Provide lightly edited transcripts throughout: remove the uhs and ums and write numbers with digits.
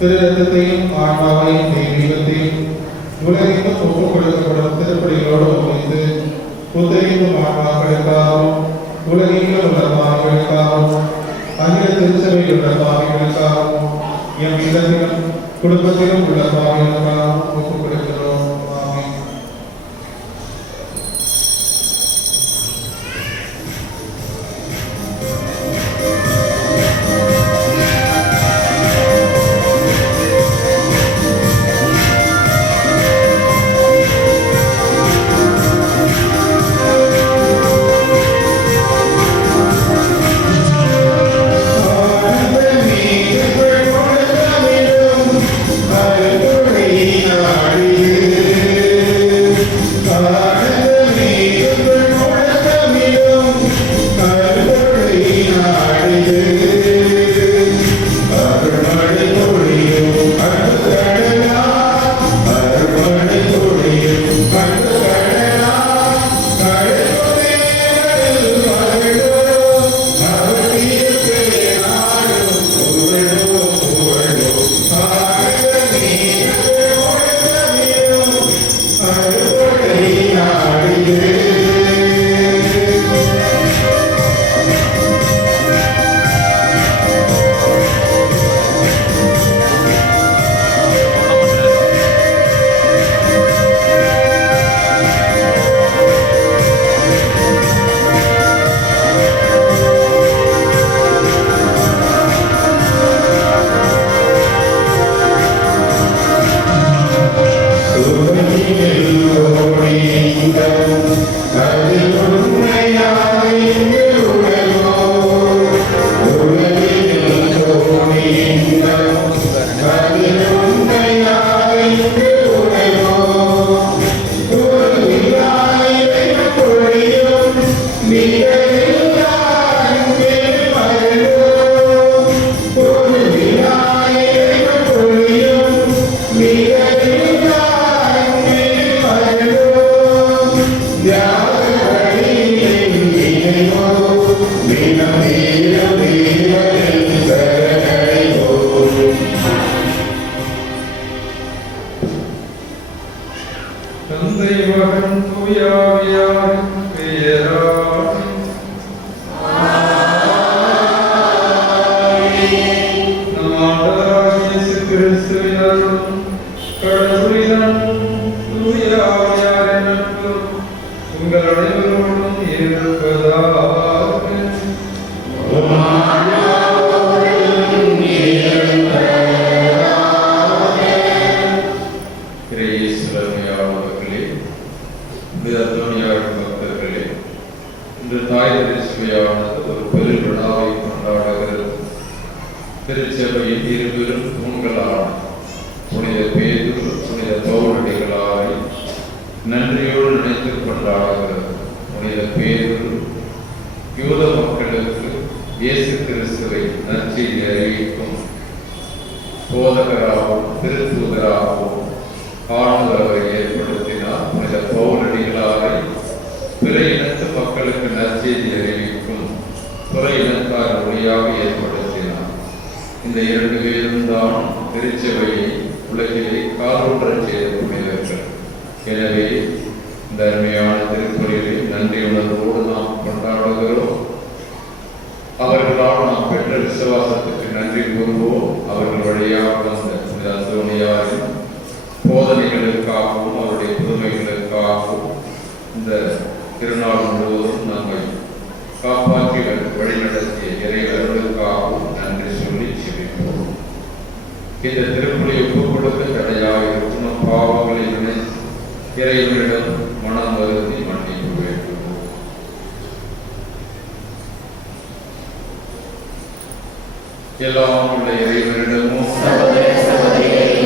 திருரத்தத்தையும் ஆன்மாவையும் தெய்வீகத்தையும் உலகெங்கும் ஒப்புக் கொடுக்கப்படும் திருப்படிகளோடு ஒழித்து புத்தரிக்கும் ஆன்மாக்களுக்காகவும் உலகெங்கிலும் உள்ள பாவிகளுக்காகவும் அகில திருச்சபையில் உள்ள பாவிகளுக்காகவும் எம் இல்லத்திலும் குடும்பத்திலும் உள்ள பாவிகளுக்காகவும் ஒப்புக் கொடுக்கிறோம். ஆமென். சகோதர சகோதரிகளே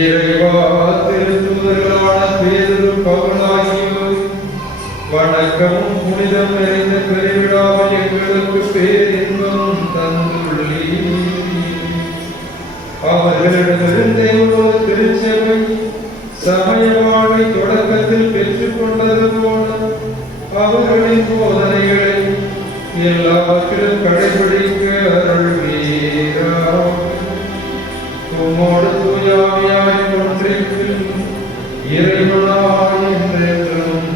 இறைவா திருத்தூதர்களான பேதுரு பவுல் ஆகியோர் வணக்கமும் புனிதம் நிறைந்த பெருவிழாவை எங்களுக்கு பேரின்பம் தந்துள்ளீர். அவர்களிடமிருந்தே ஒரு திருச்சபை சமய வாழ்வை தொடக்கத்தில் பெற்றுக்கொண்டது போல அவர்களின் போதனைகளை எல்லாவற்றிலும் கடைபிடிக்க அருள்வீராக. உம்மோடு தூயாவியாய் ஒன்றிற்கும் இறைவனாய் என்றென்றும்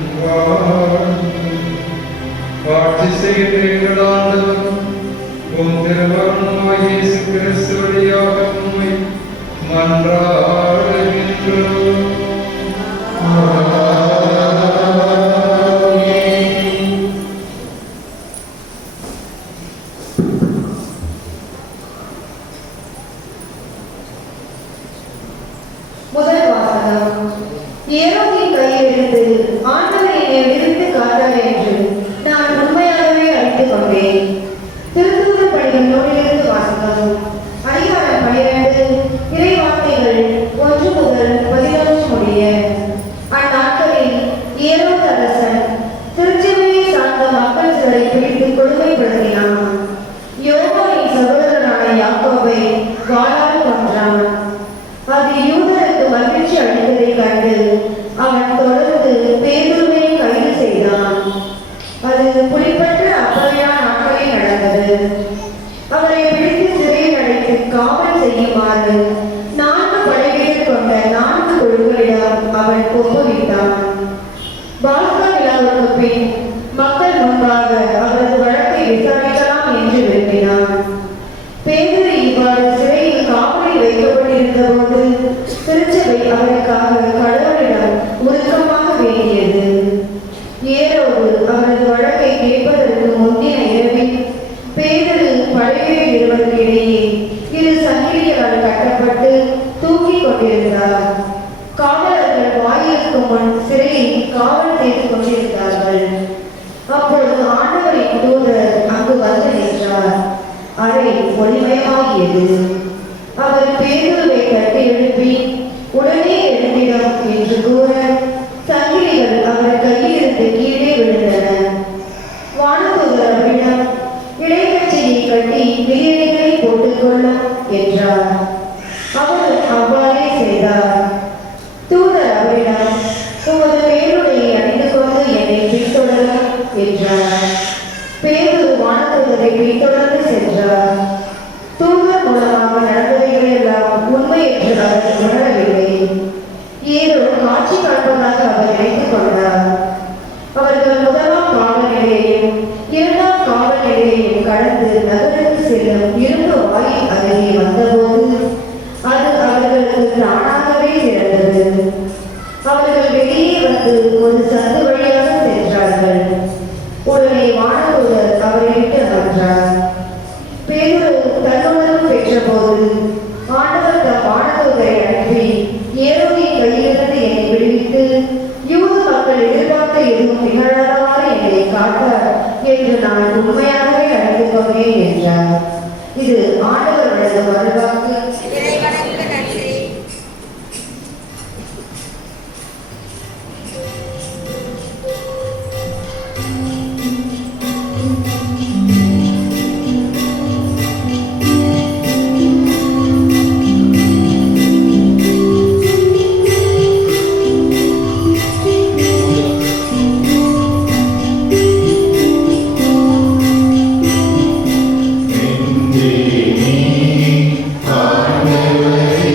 ஆட்சி செய்கின்ற எங்கள் ஆண்டவரும் உம் திருமகனுமாகிய இயேசு கிறிஸ்து வழியாக உம்மை மன்றாடுகின்றோம். முதல் வாசகம். ஏரோதின் கையிலிருந்து ஆண்டவர் என்னை விருந்து காத்தார் என்று நான் உண்மையாகவே அறிந்து கொண்டேன். திருத்தூதர் பணிகள் நூலிலிருந்து வாசகம். அதிகாரம் 12, இறைவார்த்தைகள் 1 முதல் 11 முடிய. அந்நாட்களில் ஏரோது அரசன் திருச்சபையை சார்ந்த மக்கள் சிலரை பிடித்து கொடுமைப்படுத்தினான். யோவானின் சகோதரனான யாக்கோபை வாளால் கொன்றான். அது யூதருக்கு மகிழ்ச்சி அளித்ததை கண்டு அவன் தொடர்ந்து பேதுருவை கைது செய்தான். அது புலிப்பற்ற அப்பவையான நாட்களில் நடந்தது. அவரை பிடித்து சிறையில் அடைத்து காவல் செய்யுமாறு 4 படைவீரர் கொண்ட 4 குழுக்களிடம் அவன் ஒப்புவித்தான். பாஸ்கா விழாவுக்கு பின் மக்கள் முன்பாக அவரது வழக்கை விசாரிக்கலாம் என்று விரும்பினான். பேதுரு இவ்வாறு சிறையில் காவலில் வைக்கப்பட்டிருந்த போது திருச்சபை அவருக்காக கடவுளிடம் உருக்கமாக வேண்டியது. ஏரோது அவரது வழக்கை கேட்பதற்கு முந்தின இரவில் பேதுரு படைவீரர் இருவருக்கு இடையே 2 சங்கிலிகளால் கட்டப்பட்டு தூக்கி கொண்டிருந்தார். காவலர்கள் வாயிலுக்கு முன் சிறையில் காவல் செய்து கொண்டிருந்தார்கள். அப்போது ஆண்டவரின் தூதர் அங்கு வந்து நின்றார். அறை ஒளிமயமாகியது. அவர் பேதுருவை தட்டி எழுப்பி உடனே எழுந்திடும் என்று கூற சங்கிலிகள் அவர் கையிலிருந்து கீழே விழுந்தன. வானதூதர் அவரிடம் இடைக்கச்சையை கட்டி விரியணைகளை போட்டுக்கொள்ளும் என்றார். அவர் அவ்வாறே செய்தார். தூதர் அவரிடம் உமது பேருடையை அணிந்து கொண்டு என்னை பின்தொடரும் என்றார். பேதுரு வானதூதரை பின்தொடர்ந்து சென்றார். தூதர் மூலமாக நடந்தவைகளை எல்லாம் உண்மை என்று அவர் உணரவில்லை. ஏதோ காட்சி காட்டுவதாக அவர் நினைத்துக் கொண்டார். அவர்கள் 1ஆம் காவல் நிலையையும் 2ஆம் காவல் நிலையையும் கடந்து நகருக்கு செல்லும் இரும்பு வாயில் அருகே வந்தபோது அது அவர்களுக்கு தானாகவே திறந்தது. அவர்கள் வெளியே வந்து ஒரு சந்து வழியாக சென்றார்கள். உடனே வானதூதர் அவரை விட்டு அகன்றார். பேதுரு தன்னுணர்வு பெற்றபோது ஆண்டவர் தம் வானதூதரை அனுப்பி ஏரோதின் கையிலிருந்து என்னை விடுவித்து யூத மக்கள் எதிர்பார்த்த எதுவும் நிகழாதவாறு என்னை காட்டார் என்று நான் உண்மையாகவே அறிந்து கொண்டேன் என்றார். இது ஆண்டவர் வழங்கும் அருள்வாக்கு. Amen.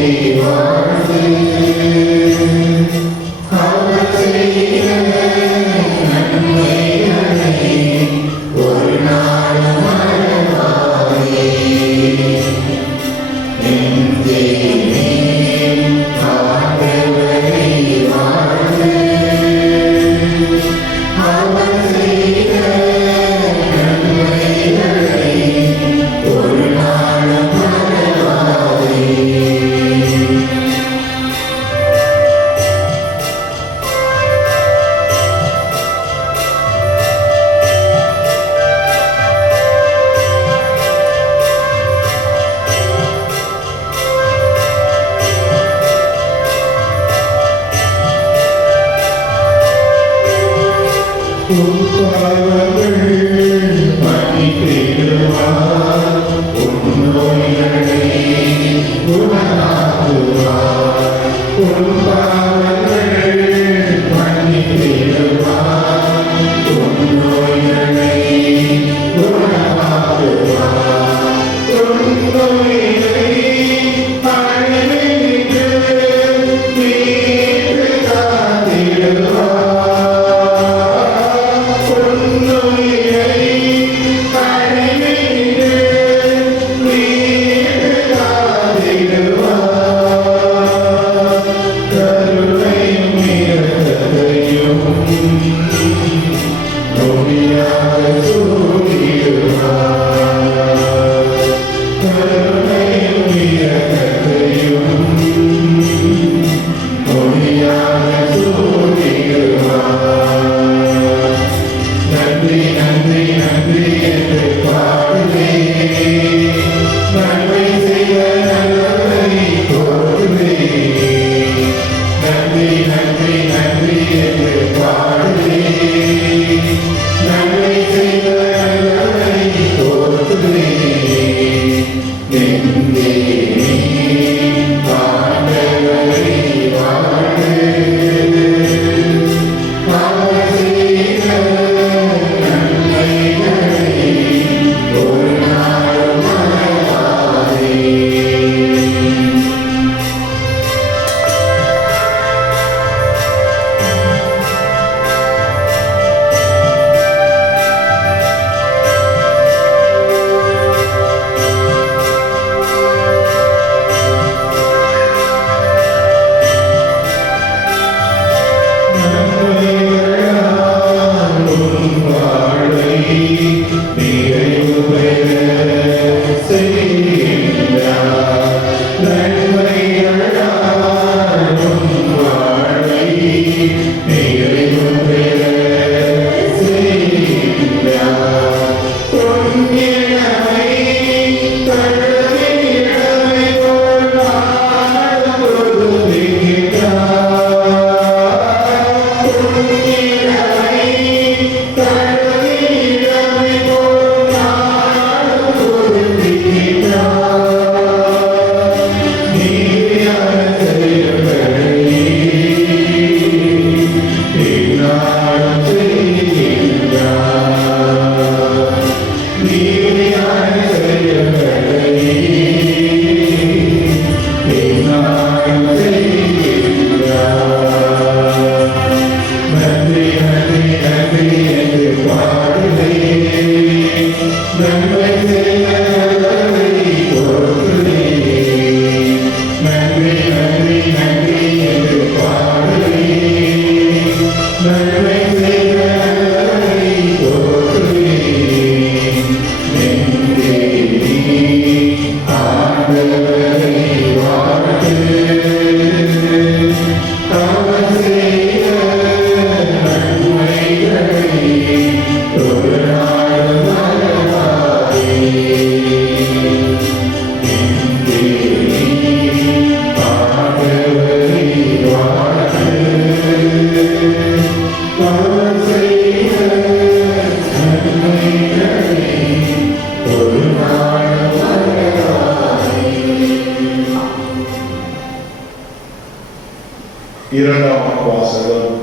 இரண்டாம் வாசகம்.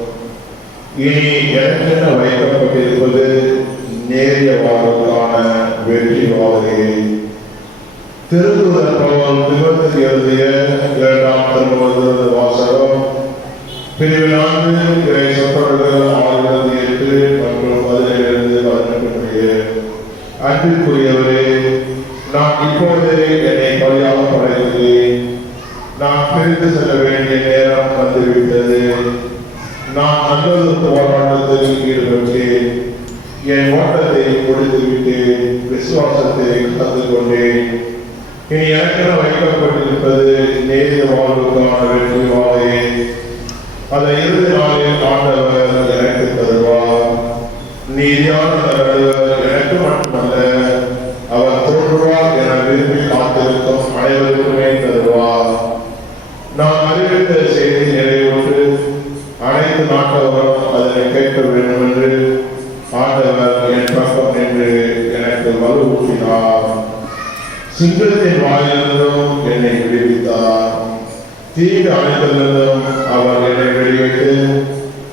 இனி எனக்கென வைக்கப்பட்டிருப்பது நேரிய வாழ்வுக்கான வெற்றி வாதையை. திருத்தூதர் பவுல் திமோத்தேயுவுக்கு எழுதிய இரண்டாம் திருமுகத்திலிருந்து வாசகம். பிரிவு 4 இறை சொற்றொடர்கள் 6:8 மற்றும் 17-18 முடிய. அன்பிற்குரியவரே, நான் இப்பொழுதே என்னை பலியாக படைக்கிறேன். நான் பிரிந்து செல்ல வேண்டிய நேரம் வந்துவிட்டது. நான் நல்லது போராட்டத்தில் ஈடுபட்டேன். என் ஓட்டத்தை முடித்துவிட்டேன். விசுவாசத்தை கற்றுக்கொண்டேன். இனி எனக்கென வைக்கப்பட்டிருப்பது நேரிய வாழ்வுக்கான வெற்றி வாதையை. அதை இறுதி நாளில் ஆண்டவர் எனக்கு தருவார். நீதியான நடுவர் எனக்கு மட்டுமல்ல, அவர் தோன்றுவார் என விரும்பி காத்திருக்கும் அனைவருக்குமே தருவார். நான் அறிவித்த செய்தி நிறைவேற்று அனைத்து நாட்டவரும் அதனை கேட்க வேண்டும் என்று ஆண்டவர் என் பக்கம் நின்று எனக்கு வலுவூட்டினார். சிங்கத்தின் வாயிலிருந்தும் என்னை விடுவித்தார். தீங்கு அனைத்திலிருந்தும் அவர் என்னை வெளியிட்டு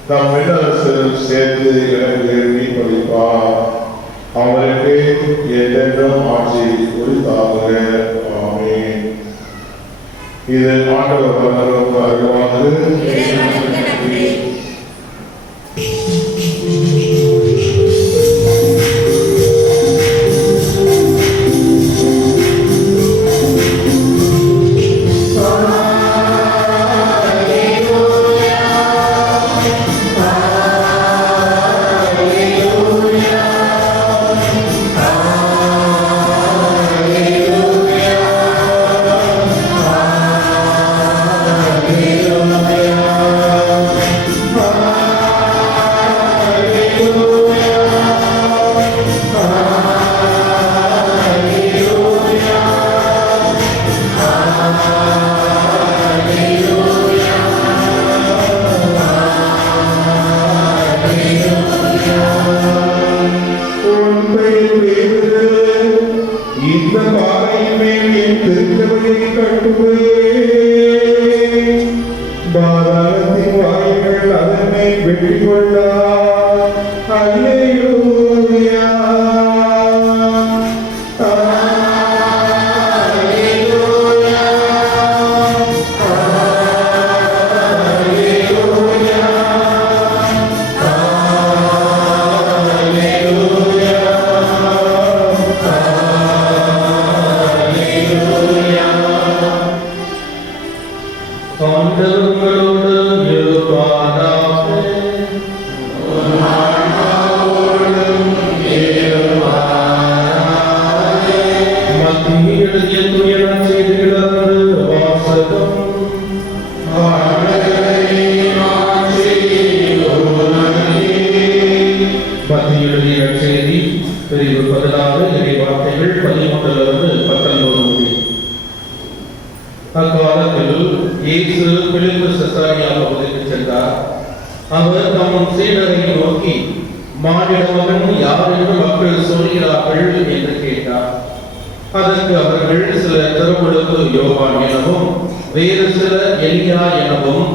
தம் மின்னரசில் சேர்த்து எனக்கு மீன்பளிப்பார். அவருக்கு என்றென்றும் ஆட்சி உரித்தாகுக. இது ஆண்டவர் வழங்கும் அருள்வானது. இந்த பாறையின் மேல் என் திருச்சபையை கட்டுவேன், பாதாளத்தின் வாய்கள் அதன் மேல் வெற்றி கொள்ளா. அல்லேலூயா. அக்காலத்தில் இயேசு பிலிப்பு செசாரியா பகுதிக்கு சென்றார். அவர் தம் சீடரை நோக்கி, மானிட மகன் யார் என்று மக்கள் சொல்கிறார்கள் என்று கேட்டார். அதற்கு அவர்கள் சிலர் திருமுழுக்கு யோவான் எனவும், வேறு சிலர் எலியா எனவும்,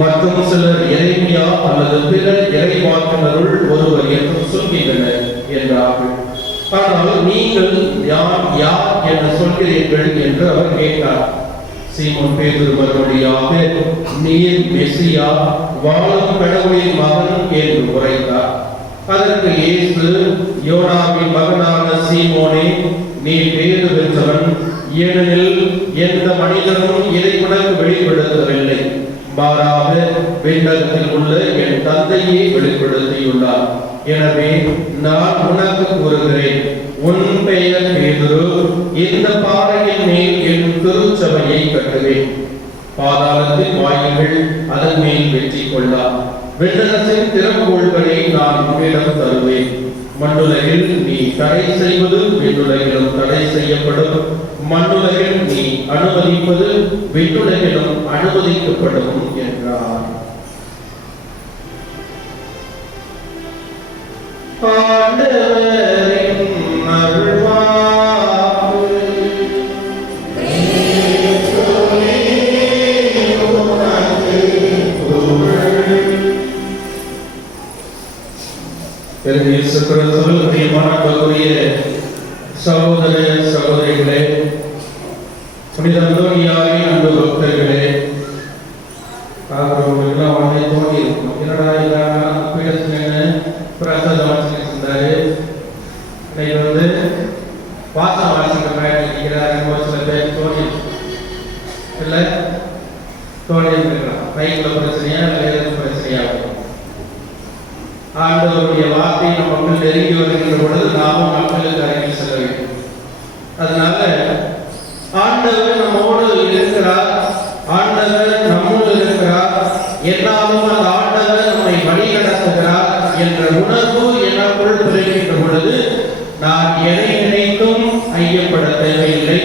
மற்றும் சிலர் எரேமியா அல்லது பிற இறைவாக்கினருள் ஒருவர் என்றும் சொல்கின்றனர் என்றார்கள். ஆனால் நீங்கள் யார் என்று சொல்கிறீர்கள் என்று அவர் கேட்டார். சீமோன் பேதுரு மறுமொழியாக, நீர் மெசியா, வாழும் கடவுளின் மகன் என்று உரைத்தார். அதற்கு இயேசு, யோனாவின் மகனான சீமோனே, நீ பேறு பெற்றவன், ஏனெனில் எந்த மனிதனும் இதை உனக்கு வெளிப்படுத்தவில்லை, மாறாக விண்ணகத்தில் உள்ள என் தந்தையே வெளிப்படுத்தியுள்ளார். எனவே நான் உனக்கு கூறுகிறேன், உன் பெயர் பேதுரு, இந்த பாறையின் மேல் என் திருச்சபையை கட்டுவேன், பாதாளத்தின் வாயில்கள் அதன் மேல் வெற்றி கொள்ளா. விண்ணகத்தின் திறவுகோல்களை நான் உன்னிடம் தருவேன். மண்ணுலகில் நீ தடை செய்வது விண்ணுலகிலும் தடை செய்யப்படும், மண்ணுலகில் நீ அனுமதிப்பது விண்ணுலகிலும் அனுமதிக்கப்படும் என்றார். ஆண்டவரின் அருள்வாக்கு. இயேசு கிறிஸ்துவில் பிரியமான அன்புக்குரிய சகோதர சகோதரிகளே, புனித அந்தோனியாரின் அன்பு பக்தர்களே, அவர்களுக்கெல்லாம் உடனே தோண்டி இருக்கும், என்னடா இல்லாம பீடத்துல பிரசாதம் வாசிக்கிட்டு இருந்தாரு, இன்னைக்கு வாசம் வாசிக்கிற மாதிரி இருக்கிறார். ஒரு சில பேர் தோண்டி இல்லை தோண்டி இருக்கலாம், வயிற்றுல பிரச்சனையா இல்லை எதுவும் பிரச்சனையாகும். ஆண்டவருடைய வார்த்தை நம் மக்கள் நெருங்கி வருகின்ற பொழுது நாமும் மக்களுக்கு அருகே செல்ல வேண்டும். அதனால ஆண்டவர் நம்மோடு இருக்கிறார், ஆண்டவர் நம்மோடு இருக்கிறார், என்னாலும் அந்த ஆண்டவர் நம்மை வழிநடத்துகிறார் என்ற உணர்வு எனக்குள் பிறக்கின்ற பொழுது நான் எதை நினைத்தும் ஐயப்பட தேவையில்லை,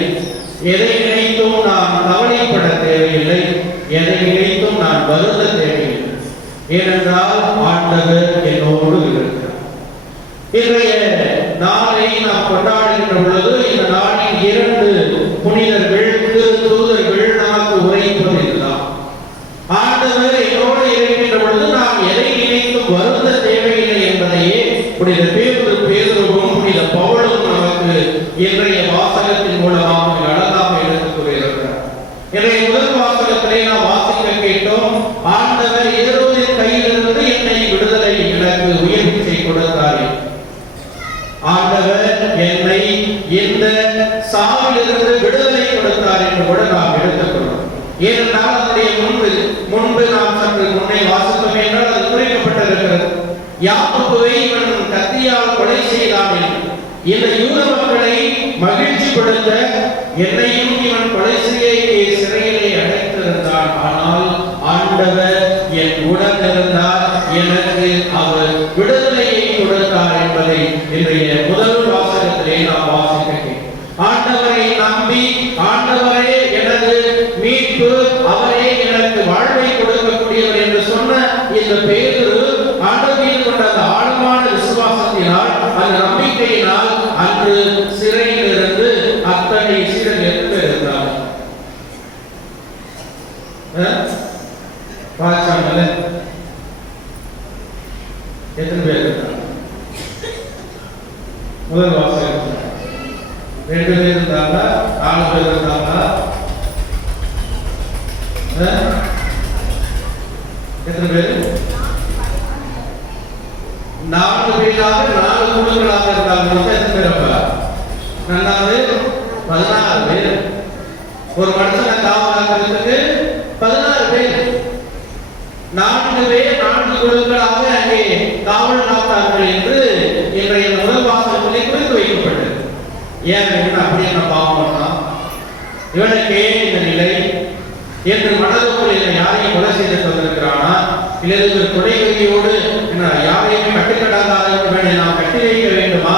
எதை நினைத்தும் நான் கவலைப்பட தேவையில்லை, எதை நினைத்தும் நான் வருந்த தேவையில்லை. ஏனென்றால் ஆண்டவர் என்னோடு இருக்கிறார். இன்றைய நாளை நாம் கொண்டாடுகின்ற பொழுது இந்த நாளின் 2 புனிதர்கள் தூதர்கள் நமக்கு உரைப்பது இதுதான். ஆண்டவர் என்னோடு இருக்கின்ற பொழுது நாம் எதை நினைத்தும் வருந்த தேவையில்லை என்பதையே புனித பேதுருவும் புனித பவுலும் நமக்கு இன்றைய வாசகத்தின் மூலமாக அழகாக எடுத்துக் கூறியிருக்கிறார். இன்றைய முதல் என்று கூட நாம் எடுத்துக்கொள்வோம். ஏனென்றால் அதனுடைய முன்பு நாம் சற்று முன்னே வாசித்தோம் என்றால் அது குறிக்கப்பட்டிருக்கிறது. யாக்கோபை இவன் கத்தியால் கொலை செய்தான். இந்த யூத மக்களை மகிழ்ச்சிப்படுத்த என்னையும் இவன் கொலை செய்ய சிறையிலே அடைத்திருந்தான். ஆனால் ஆண்டவர் என் உடன் இருந்தார், எனக்கு அவர் விடுதலையை கொடுத்தார் என்பதை இன்றைய முதல் வாசகத்திலே நாம் வாசிக்கிறேன். ஆண்டவரை நம்பி, ஆண்டவரே எனது மீட்பு, அவரே எனக்கு வாழ்வை கொடுக்கக்கூடியவர் என்று சொன்ன இந்த பேதுரு ஆண்டவர் மீது கொண்ட அந்த ஆழமான விசுவாசத்தினால், அந்த நம்பிக்கையினால் அன்று சிறையில் இருந்து அத்தனை சீடர்கள் இருந்தார். பாச்சாங்கல எத்தனை பேர் இருந்தாங்க? முதல் வாசகம் 2 பேர் இருந்தாங்க, 4 பேர் இருந்தாங்க. எத்தனை பேர்? 4 பேராக 4 குழுக்களாக இருந்தாங்க. எத்தனை பேர்? அப்ப 16 பேர். ஒரு மனுஷனை காவலாக்கிறதுக்கு 16 பேர். 4 பேர் 4 குழுக்களாக அங்கே காவல் காத்தார்கள் என்று இன்றைய முதல் வாசகத்திலே குறித்து வைக்கப்பட்டது. ஏன் அப்படி என்ன பாவம்னா, இவனுக்கே இந்த நிலை என்று மனதுக்குள் யாரையும் கொலை செய்து வந்திருக்கிறானா, இல்லது கொடைகையோடு யாரையும் கட்டுக்கடாத நாம் கட்டி வைக்க வேண்டுமா?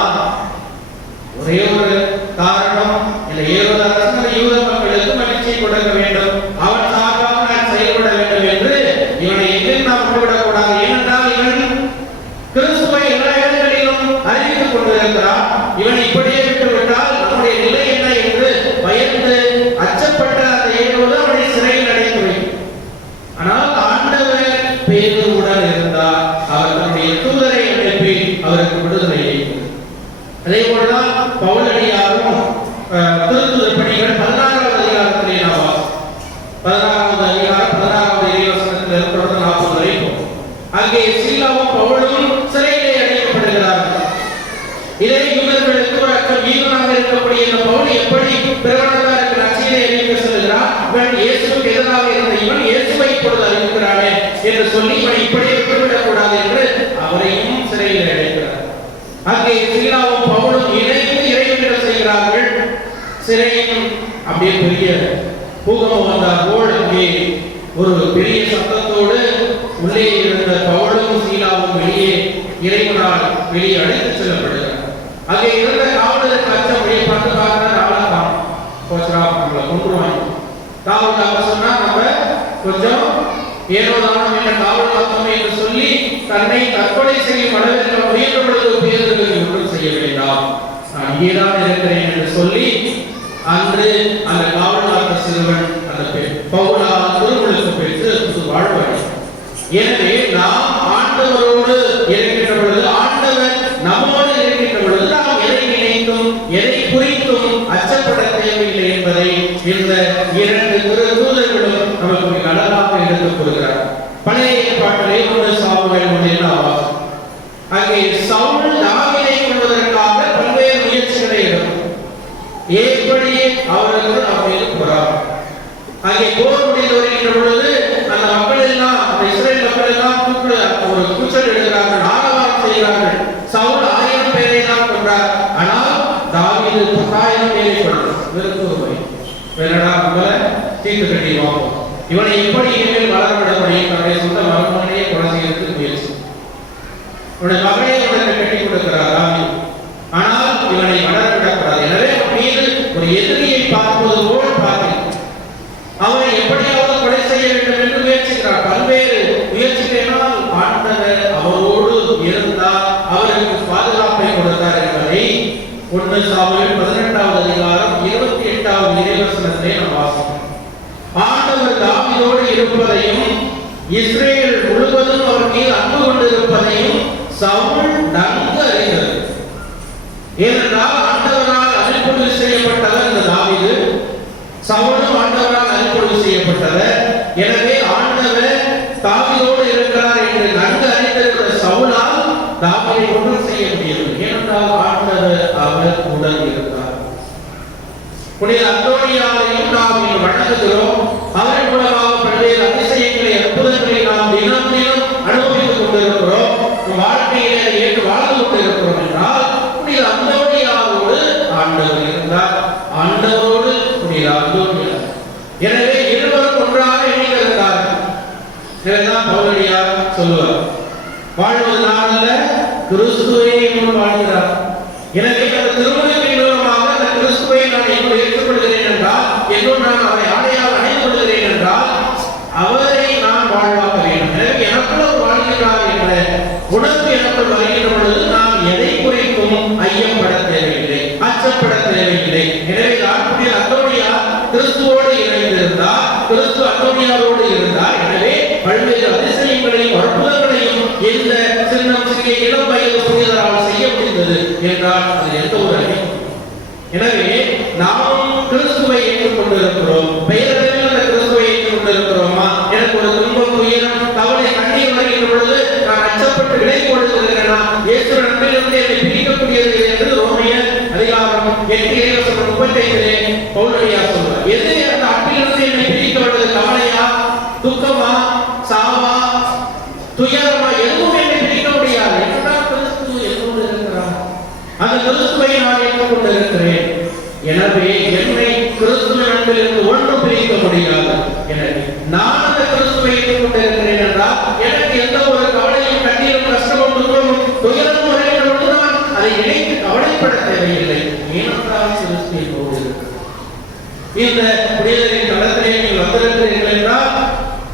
ஒரே ஒரு காரணம், இல்லை ஏழு அரசு யூத மக்களுக்கு மகிழ்ச்சியை கொடுக்க வேண்டும், அவன் சார்பாக நான் செயல்பட வேண்டும் என்று இவனை எங்கும் நாம் விட்டுவிடக்கூடாது. ஏனென்றால் இவன் கிறிஸ்துவை எல்லா இடங்களிலும் அறிவித்துக் கொண்டிருக்கிறான். இவன் இப்படியே விட்டுவிட்டால் நம்முடைய நிலை என்ன என்று பயந்து அச்சப்பட்ட அந்த ஏழோடு அவனை சிறையில் அடைத்து வைக்கும். ஆனால் ஆண்டவர் பேதுருவுடன் இருந்தார். அவர் தன்னுடைய தூதரை அனுப்பி அவருக்கு விடுதலையை. அதே போலதான் பவுலடியாரும் திருத்துதர் பணிகள் 16வது அதிகாரத்திலே நாம் 16வது அதிகாரம் 16வது இறைவசனத்தில் 40 வரைக்கும் அங்கே சீலாவும் பவுலும் சிறையிலே அடைக்கப்படுகிறார்கள். இதை யூதர்களுக்கு ஒரு அச்சம். யூதனாக இருக்கக்கூடிய இந்த பவுல் எப்படி பிரபலமாக நற்செய்தியை அறிவிக்க செல்கிறார்? இவன் இயேசுவுக்கு எதிராக இருந்த இவன் இயேசுவை இப்பொழுது அறிவிக்கிறானே என்று சொல்லி இவனை இப்படியே விட்டுவிடக் கூடாது என்று அவரையும் சிறையில் அடைக்கிறார். அங்கே சீலாவும் பவுலும் இணைந்து இறைவனிடம் செய்கிறார்கள். சிறையும் அப்படியே பெரிய பூகம்பம் வந்தார் போல் அங்கே ஒரு பெரிய சத்தத்தோடு உள்ளே இருந்த பவுலும் சீலாவும் வெளியே இறைவனால் வெளியே அழைத்து செல்லப்படுகிறார். அங்கே இருந்த காவலருக்கு அச்சம். அப்படியே பார்த்து பார்க்கிறார், ஆளலாம் போச்சரா நம்மளை கொண்டுருவாங்க. காவல் சொன்னா நம்ம கொஞ்சம் ஏனோ தானம் என்ற காவல் பார்த்தோம் என்று சொல்லி தன்னை தற்கொலை செய்யும் அளவிற்கு முயன்ற பொழுது பேருந்துகள் ஒன்றும் செய்ய வேண்டாம், நான் இங்கேதான் இருக்கிறேன் என்று சொல்லி அன்று அந்த காவல் காத்த சிறுவன் அந்த பவுலா திருமுழுக்கு பெற்று புது வாழ்வாய். எனவே நாம் ஆண்டவரோடு இருக்கின்ற பொழுது, ஆண்டவர் நம்மோடு இருக்கின்ற பொழுது நாம் எதை நினைத்தும் எதை குறித்தும் அச்சப்பட தேவையில்லை என்பதை இந்த 2 தூதர்களும் நமக்கு மிக அழகாக எடுத்துக் கொள்கிறார். பழைய ஏற்பாட்டிலே 1 சாமுவேல் 1 அங்கே சவுல் தாவீதை கொள்வதற்காக பல்வேறு முயற்சிகளை எடுத்தார். எப்படி அவர்கள் போறார். அங்கே போர் முடிந்து வருகின்ற பொழுது அந்த மக்கள் எல்லாம், அந்த இஸ்ரேல் மக்கள் எல்லாம் ஒரு கூச்சல் எடுக்கிறார்கள், ஆரவாரம் செய்கிறார்கள். சவுல் 1000 பேரை தான் கொன்றார். ஆனால் தாவீது 10,000 பேரை கொன்றார். விருப்பம் வேறடா நம்மள தீர்த்து கட்டி வாப்போம், இவனை எப்படி இனிமேல் வளர விட முடியும்? தன்னுடைய சொந்த மகனையே கொலை செய்யறதுக்கு முயற்சி. இவனுடைய மகனை உடனே கட்டி கொடுக்கிறார் தாவீது. ஆனால் இவனை வளர விடக்கூடாது. எனவே மீது ஒரு எதிரியை பார்ப்பது போல் பார்க்கிறேன். அவனை எப்படியாவது கொலை செய்ய வேண்டும் என்று முயற்சிக்கிறார். பல்வேறு முயற்சிகளினால் ஆண்டவர் அவரோடு இருந்தார், அவருக்கு பாதுகாப்பை கொடுத்தார் என்பதை 1 சாமுவேல் 18வது அதிகாரம் 28வது இறைவசனத்திலே நாம் வாசிக்கிறோம். ஆண்டவர் தாவீதோடு இருப்பதையும் இஸ்ரேல் முழுவதும் அவர் மீது அன்பு கொண்டிருப்பதையும் சவுல் நன்கு அறிந்தது. ஏனென்றால் ஆண்டவரால் அனுப்பொழி செய்யப்பட்டவர் இந்த தாவீது, சவுலும் ஆண்டவரால் அனுப்பொழி செய்யப்பட்டவர். எனவே ஆண்டவர் தாவீதோடு இருக்கிறார் என்று நன்கு அறிந்திருக்கிற சவுலால் தாவீதை ஒன்றும் செய்ய முடியவில்லை. ஏனென்றால் ஆண்டவர் அவர் உடன் இருந்தார். புனித அந்தோனியாரையும் நாம் நாம் வணங்குகிறோம். அவரின் மூலமாக பல்வேறு அதிசயங்களை அற்புதங்களை நாம் தினம் தினம் அனுபவித்துக் கொண்டிருக்கிறோம். வாழ்க்கையிலே ஏற்று வாழ்ந்து கொண்டிருக்கிறோம் என்றால் புனித அந்தோனியாரோடு ஆண்டவர் இருந்தார், ஆண்டவரோடு புனித அந்தோனியார். எனவே இருவரும் ஒன்றாக இணைந்திருந்தார்கள். எனவேதான் பவுலடியார் சொல்லுவார், வாழ்வது நான் அல்ல, கிறிஸ்துவே என்னோடு வாழ்கிறார். எனவே அந்த திருமணத்தின் மூலமாக அந்த கிறிஸ்துவை நான் என்னோடு ஏற்றுக்கொள்கிறேன் என்றால், என்னோடு நான் அவரை ஆடையால் அணைந்து கொள்கிறேன் என்றால், அவரை நான் வாழ்வாக்க வேண்டும். எனவே எனக்குள் வாழ்கிறார் என்ற உணர்வு எனக்குள் வருகின்ற பொழுது நாம் எதை குறித்தும் ஐயப்பட தேவையில்லை, அச்சப்பட தேவையில்லை. எனவே புனித அந்தோனியார் கிறிஸ்துவோடு இணைந்திருந்தார், கிறிஸ்து அந்தோனியாரோடு இருந்தார். எனவே பல்வேறு அதிசயங்களையும் அற்புதங்களையும் இந்த சிறிய இளம் வயது புனிதரால் செய்ய முடிந்தது என்றால் அது எந்த ஒரு அறிவு. எனவே நாம் கிறிஸ்துவை ஏற்றுக்கொண்டிருக்கிறோம், பெயரளவில் அந்த கிறிஸ்துவை ஏற்றுக்கொண்டிருக்கிறோமா? எனக்கு ஒரு துன்பம், துயரம், கவலை, கண்ணீர் வருகின்ற பொழுது நான் அச்சப்பட்டு விலை கொடுக்கிறேனா? இயேசு நன்மையிலிருந்து என்னை பிரிக்கக்கூடியது என்று ரோமையர் அதிகாரம் 8:35 பவுலடியார் சொல்றார். எது அந்த அப்பிலிருந்து என்னை பிரிக்க வருவது? கவலையா, துக்கமா, சாவா, துயரமா? எதுவும் என்னை பிரிக்க முடியாது. என்னதான் கிறிஸ்து என்னோடு இருக்கிறார், அந்த கிறிஸ்துவை நான் ஏற்றுக்கொண்டிருக்கிறேன். எனவே என்னை கிறிஸ்துவின் அன்பிலிருந்து ஒன்றும் பிரிக்க முடியாது. எனவே நான் அந்த கிறிஸ்துவை ஏற்றுக்கொண்டிருக்கிறேன் என்றால் எனக்கு எந்த ஒரு கவலையும், கண்ணீரும், கஷ்டமும், துன்பமும், துயரமும் வருகின்ற பொழுது நான் அதை நினைத்து கவலைப்பட தேவையில்லை. ஏனென்றால் கிறிஸ்து என்னோடு இருக்கிறார். இந்த புனிதரின் தளத்திலே நீங்கள் வந்திருக்கிறீர்கள் என்றால்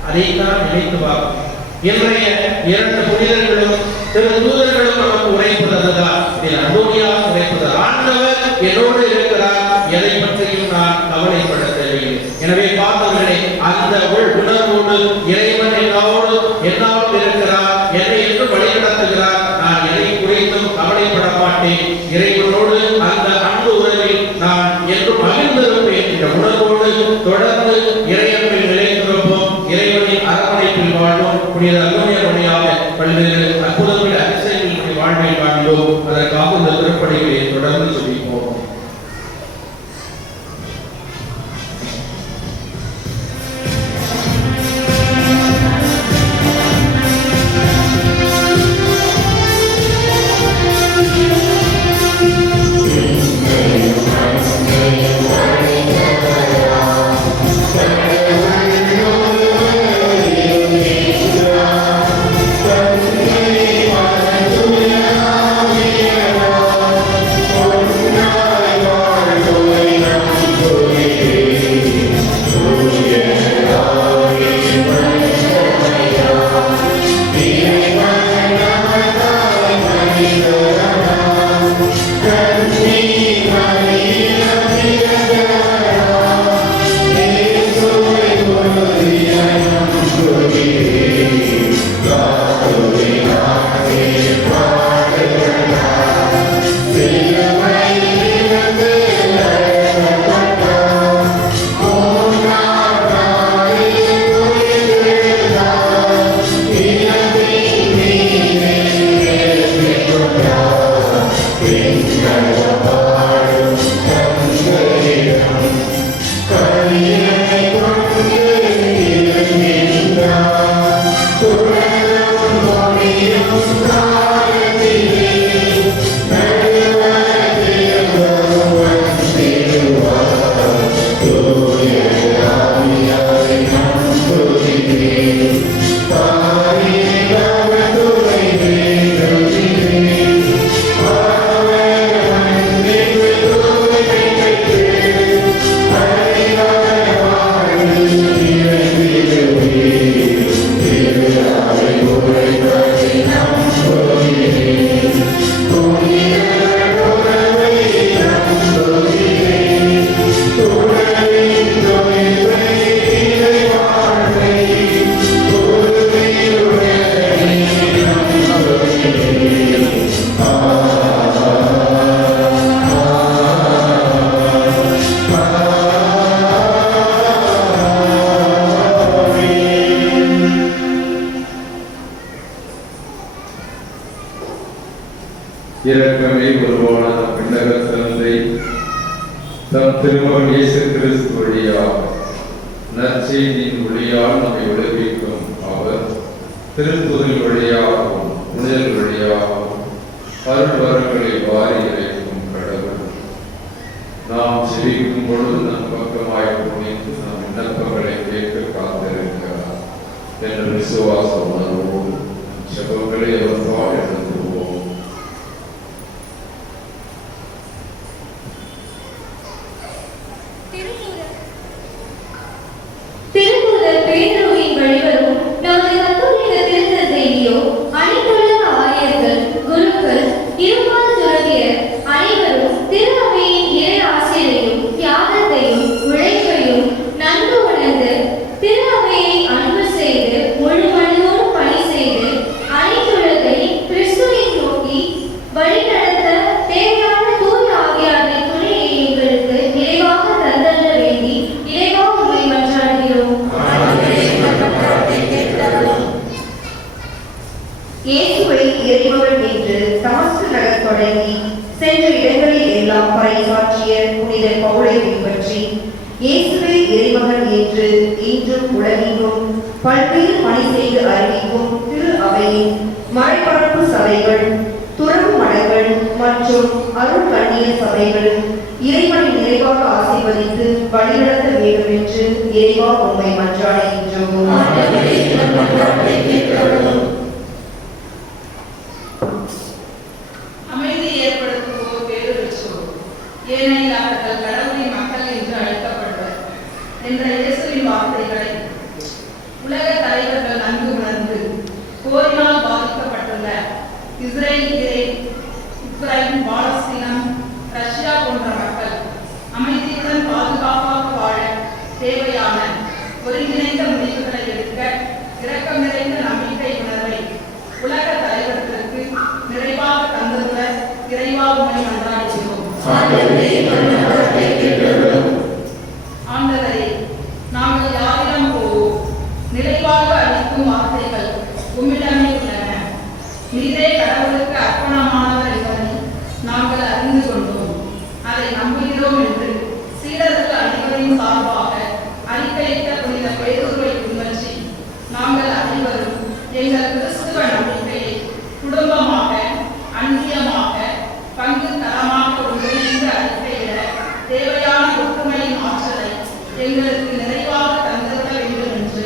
அதைத்தான் நினைத்து பார்க்கும். இன்றைய 2 புனிதர்களும் திரு தூதர்களும் நமக்கு உரைப்பது அதுதான். இதில் அந்தோனியார் உரைப்பது, ஆண்டவர் என்னோடு இருக்கிறார், எதை பற்றியும் நான் கவலைப்பட தேவையில்லை. எனவே பார்த்தவர்களே, அந்த உணர்வோடு இறைவன் என்னோடு இருக்கிறார், என்னை என்று வழிநடத்துகிறார், நான் எதை குறித்தும் கவலைப்பட மாட்டேன், இறைவனோடு அந்த அன்பு உறவில் நான் என்று மகிழ்ந்திருப்பேன் என்ற உணர்வோடு தொடர்ந்து இறைவனில் நிலைத்திருப்போம், இறைவனின் அரவணைப்பில் வாழ்வோம். புனித அந்தோனியார் வழியாக பல்வேறு அற்புதங்கள், அதிசயங்களுடைய வாழ்வை காண்போம். அதற்காக இந்த திருப்பணிகளை தொடர்ந்து சொல்லிப்போம். இரக்கமே உருவான பின்னக தந்தை தம் திருமகன் இயேசு கிறிஸ்து வழியாக நற்செய்தியின் வழியால் நம்மை விடுவிக்கும் அவர் திருத்துதல் வழியாகவும் புனிதல் வழியாகவும் அருள் வரங்களை வாரி இறைக்கும் கடவுள். நாம் செவிக்கும் பொழுது நம் பக்கமாய் துணிந்து நம் விண்ணப்பங்களை கேட்க காத்திருக்கிறார் என்ற விசுவாச உணர்வோடு செபங்களை அவர் பாட எழுதுவோம். திருத்தூதர் பேதுருவின் வழிவரும் நமது கத்தோலிக்க திருத்தல செய்தியோ அனைத்துலக ஆயர்கள், குருக்கள், இருபால துறவியர் அனைவரும் திரு அவையின் இறை ஆசிரியரையும் தியாகத்தையும் உழைப்பையும் நன்கு உணர்ந்து திரு அவையை அன்பு செய்து முழு மனதோடு பணி செய்து அனைத்துலகை கிறிஸ்துவை நோக்கி வழிநடத்த தேவையான தூய ஆவியாரின் துணையை எங்களுக்கு நிறைவாக தந்தள்ள வேண்டி இறைவா உம்மை மன்றாடுகிறோம். இயேசுவை இறைமகன் என்று தமஸ்கு நகர் தொடங்கி சென்ற இடங்களில் எல்லாம் பறைசாற்றிய புனித பவுலை பின்பற்றி இயேசுவை இறைமகன் என்று இன்றும் உலகெங்கும் பல்வேறு பணி செய்து அறிவிக்கும் திரு அவையின் மறைபரப்பு சபைகள், துறவு மடங்கள் மற்றும் அருள் கண்ணிய சபைகள் இறைவனை நிறைவாக ஆசீர்வதித்து வழிநடத்த வேண்டும் என்று இறைவா உம்மை மன்றாடுகின்றோம். அமைதி ஏற்படுத்துவோர் பேறு பெற்றோர், ஏனெனில் அவர்கள் கடவுளின் மக்கள் என்று அழைக்கப்படுவர் என்ற இயேசுவின் வார்த்தைகளை உலக தலைவர்கள் நன்கு உணர்ந்து போரினால் பாதிக்கப்பட்டுள்ள இஸ்ரேல், உக்ரைன், பாலஸ்தீனம், ரஷ்யா போன்ற மக்கள் அமைதியுடன் பாதுகாப்பாக வாழ தேவையான ஒருங்கிணைந்த முடிவுகளை எடுக்க இரக்கம் நிறைந்த நம்பிக்கை உணர்வை உலக தலைவர்களுக்கு நிறைவாக தந்துள்ள இறைவா உம்மை மன்றாடுகிறோம். ஆண்டவரே, நாங்கள் யாரிடம் போவோம்? நிறைவாக அளிக்கும் வார்த்தைகள் உம்மிடமே உள்ளன. நீரே கடவுளுக்கு அர்ப்பணமானவர் என்பதை நாங்கள் அறிந்து கொண்டோம். அதை நம்புகிறோம் என்று சீடர்கள் அனைவரின் சார்பாக அறிக்கையிட்ட புனித பேதுருவை பின்பற்றி நாங்கள் அனைவரும் எங்கள் கிறிஸ்துவ நம்பிக்கையை குடும்பமாக, அன்பியமாக, பங்கு தரமாக ஒன்றிணைந்து அறிக்கையிட தேவையான ஒற்றுமையின் ஆற்றலை எங்களுக்கு நிறைவாக தந்திட வேண்டும் என்று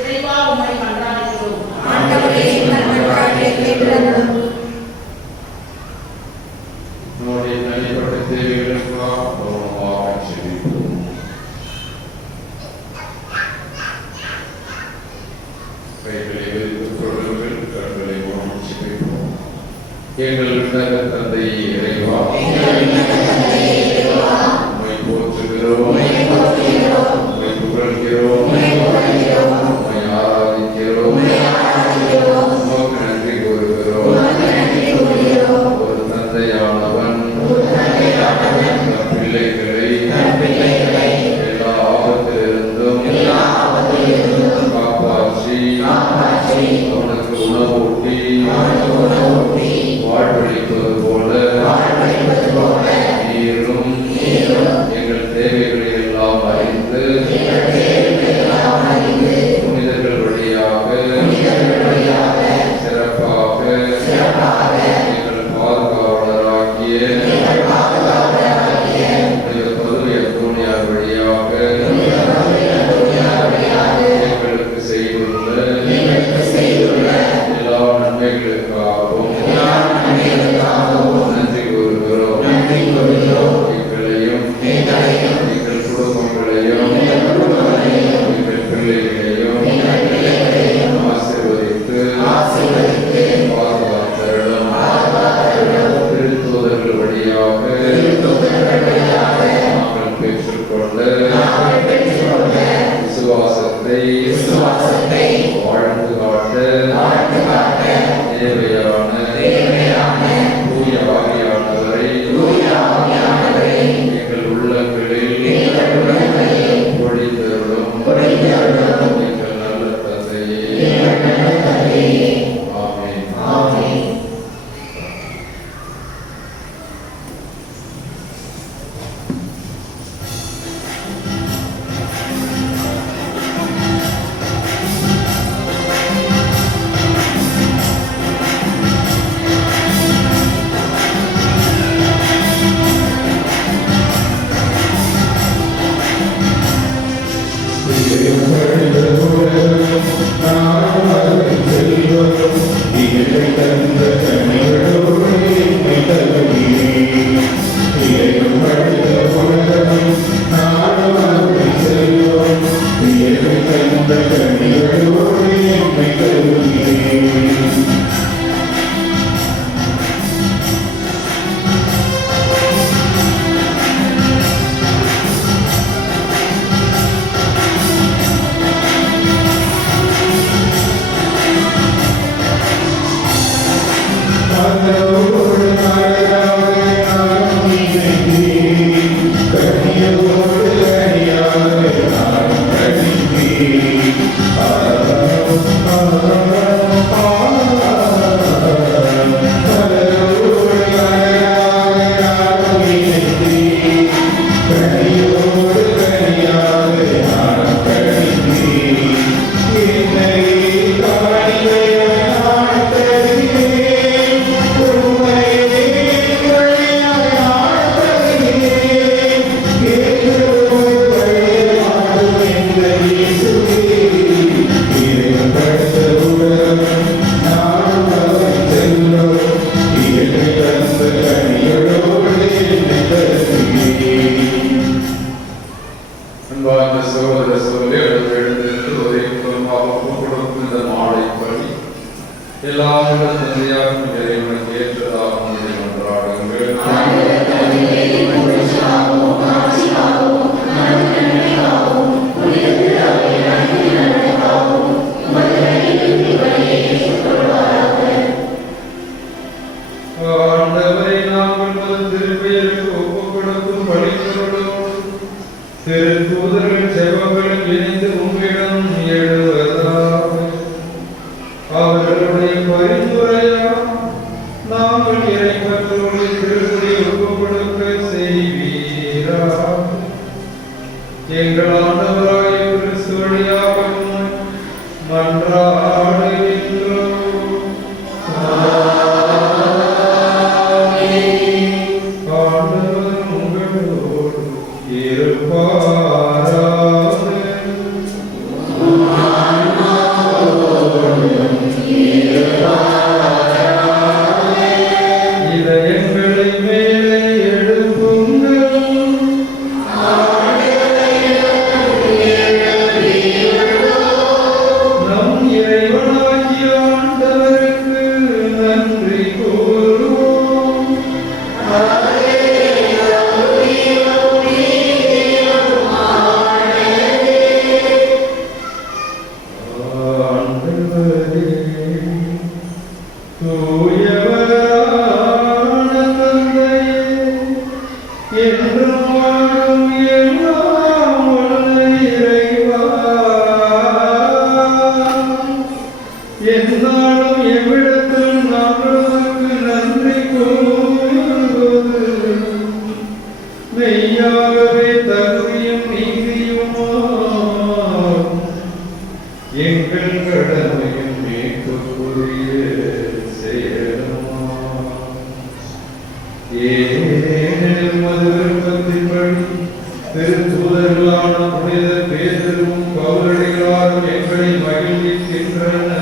இறைவா உம்மை மன்றாடுகிறோம். நம்முடைய தனிப்பட்ட தேவைகளுக்காக மௌனமாக செபிப்போம். கைகளை விரித்துக் கொள்ளுங்கள், கண்களை மூடி செபிப்போம். எங்கள் விண்ணக தந்தை இறைவா, உம்மை போற்றுகிறோம், உம்மை புகழ்கிறோம், உம்மை ஆராதிக்கிறோம், உமக்கு நன்றி கூறுகிறோம். ஒரு தந்தையானவன் தம் பிள்ளைகளை எல்லா ஆபத்திலிருந்தும் காப்பாற்றி அவனுக்கு உணவூட்டி வாழ்வளிப்பது போல நீ சகோதர சகோதரி எழுந்திருந்து ஒரே குடும்பமாக கூப்பிடும் இந்த மாலை பணி எல்லாரும் தந்தையாகும் இறைவனுக்கு ஏற்றதாகும் கொண்டாடுங்கள். ஆண்டவரை நாங்கள் திருப்பெயருக்கு ஒப்புக் கொடுக்கும் பணிகளோடு திருத்தூதர்கள் செல்வங்களும் இணைந்து உங்களிடம் எழுவதாக. அவர்களுடைய பரிந்துரையால் நாங்கள் இறைவனோடு திருப்பதி ஒப்புக் கொடுக்க செய்வீராக. எங்கள் ஆண்டவராகிய கிறிஸ்து வழியாக மன்றாடுகின்றோம். ஆண்டவர் உங்களோடு இருப்பாராக. இதயங்களை மேலே எழுப்புங்கள். நம் இறைவனாகிய ஆண்டவருக்கு நன்றி கூறுவோம். ஆண்டவரே, தூயவரான தந்தையே, என்றும் வாழும் எல்லாம் வல்ல இறைவா, எந்நாளும் எவ்விடத்தில் நாங்கள் உமக்கு நன்றி கூறுவது மெய்யாகவே தகுதியும் நீதியுமாகும். எங்கள் கடமையும் மீட்புக்குரிய செயலுமாகும். ஏனெனில் உமது விருப்பத்தின்படி திருத்தூதர்களான புனித பேதுருவும் பவுலடிகளாரும் எங்களை மகிழ்விக்கின்றனர்.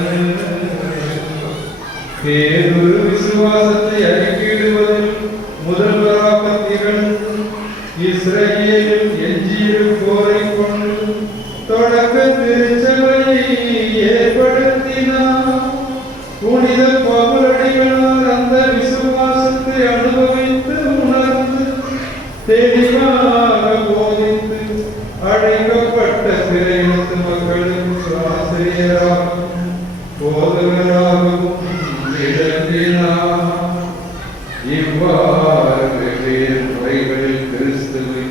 பேதுரு விசுவாசத்தை அறிக்கையிடுவதில் முதல்வராக திகழ்ந்து இஸ்ரவேலில் எஞ்சியிருப்போரைக் கொண்டு தொடக்க திருச்சபையை ஏற்படுத்தினார். புனித பவுலடிகளார் அந்த விசுவாசத்தை அனுபவித்து உணர்ந்து தெளிவாக போதித்து அழைக்கப்பட்ட சிறையினத்து மக்களுக்கு ஆசிரியராகவும் போதகராகவும் விளங்கினார். இவ்வாறு வெவ்வேறு முறைகளில் கிறிஸ்துவை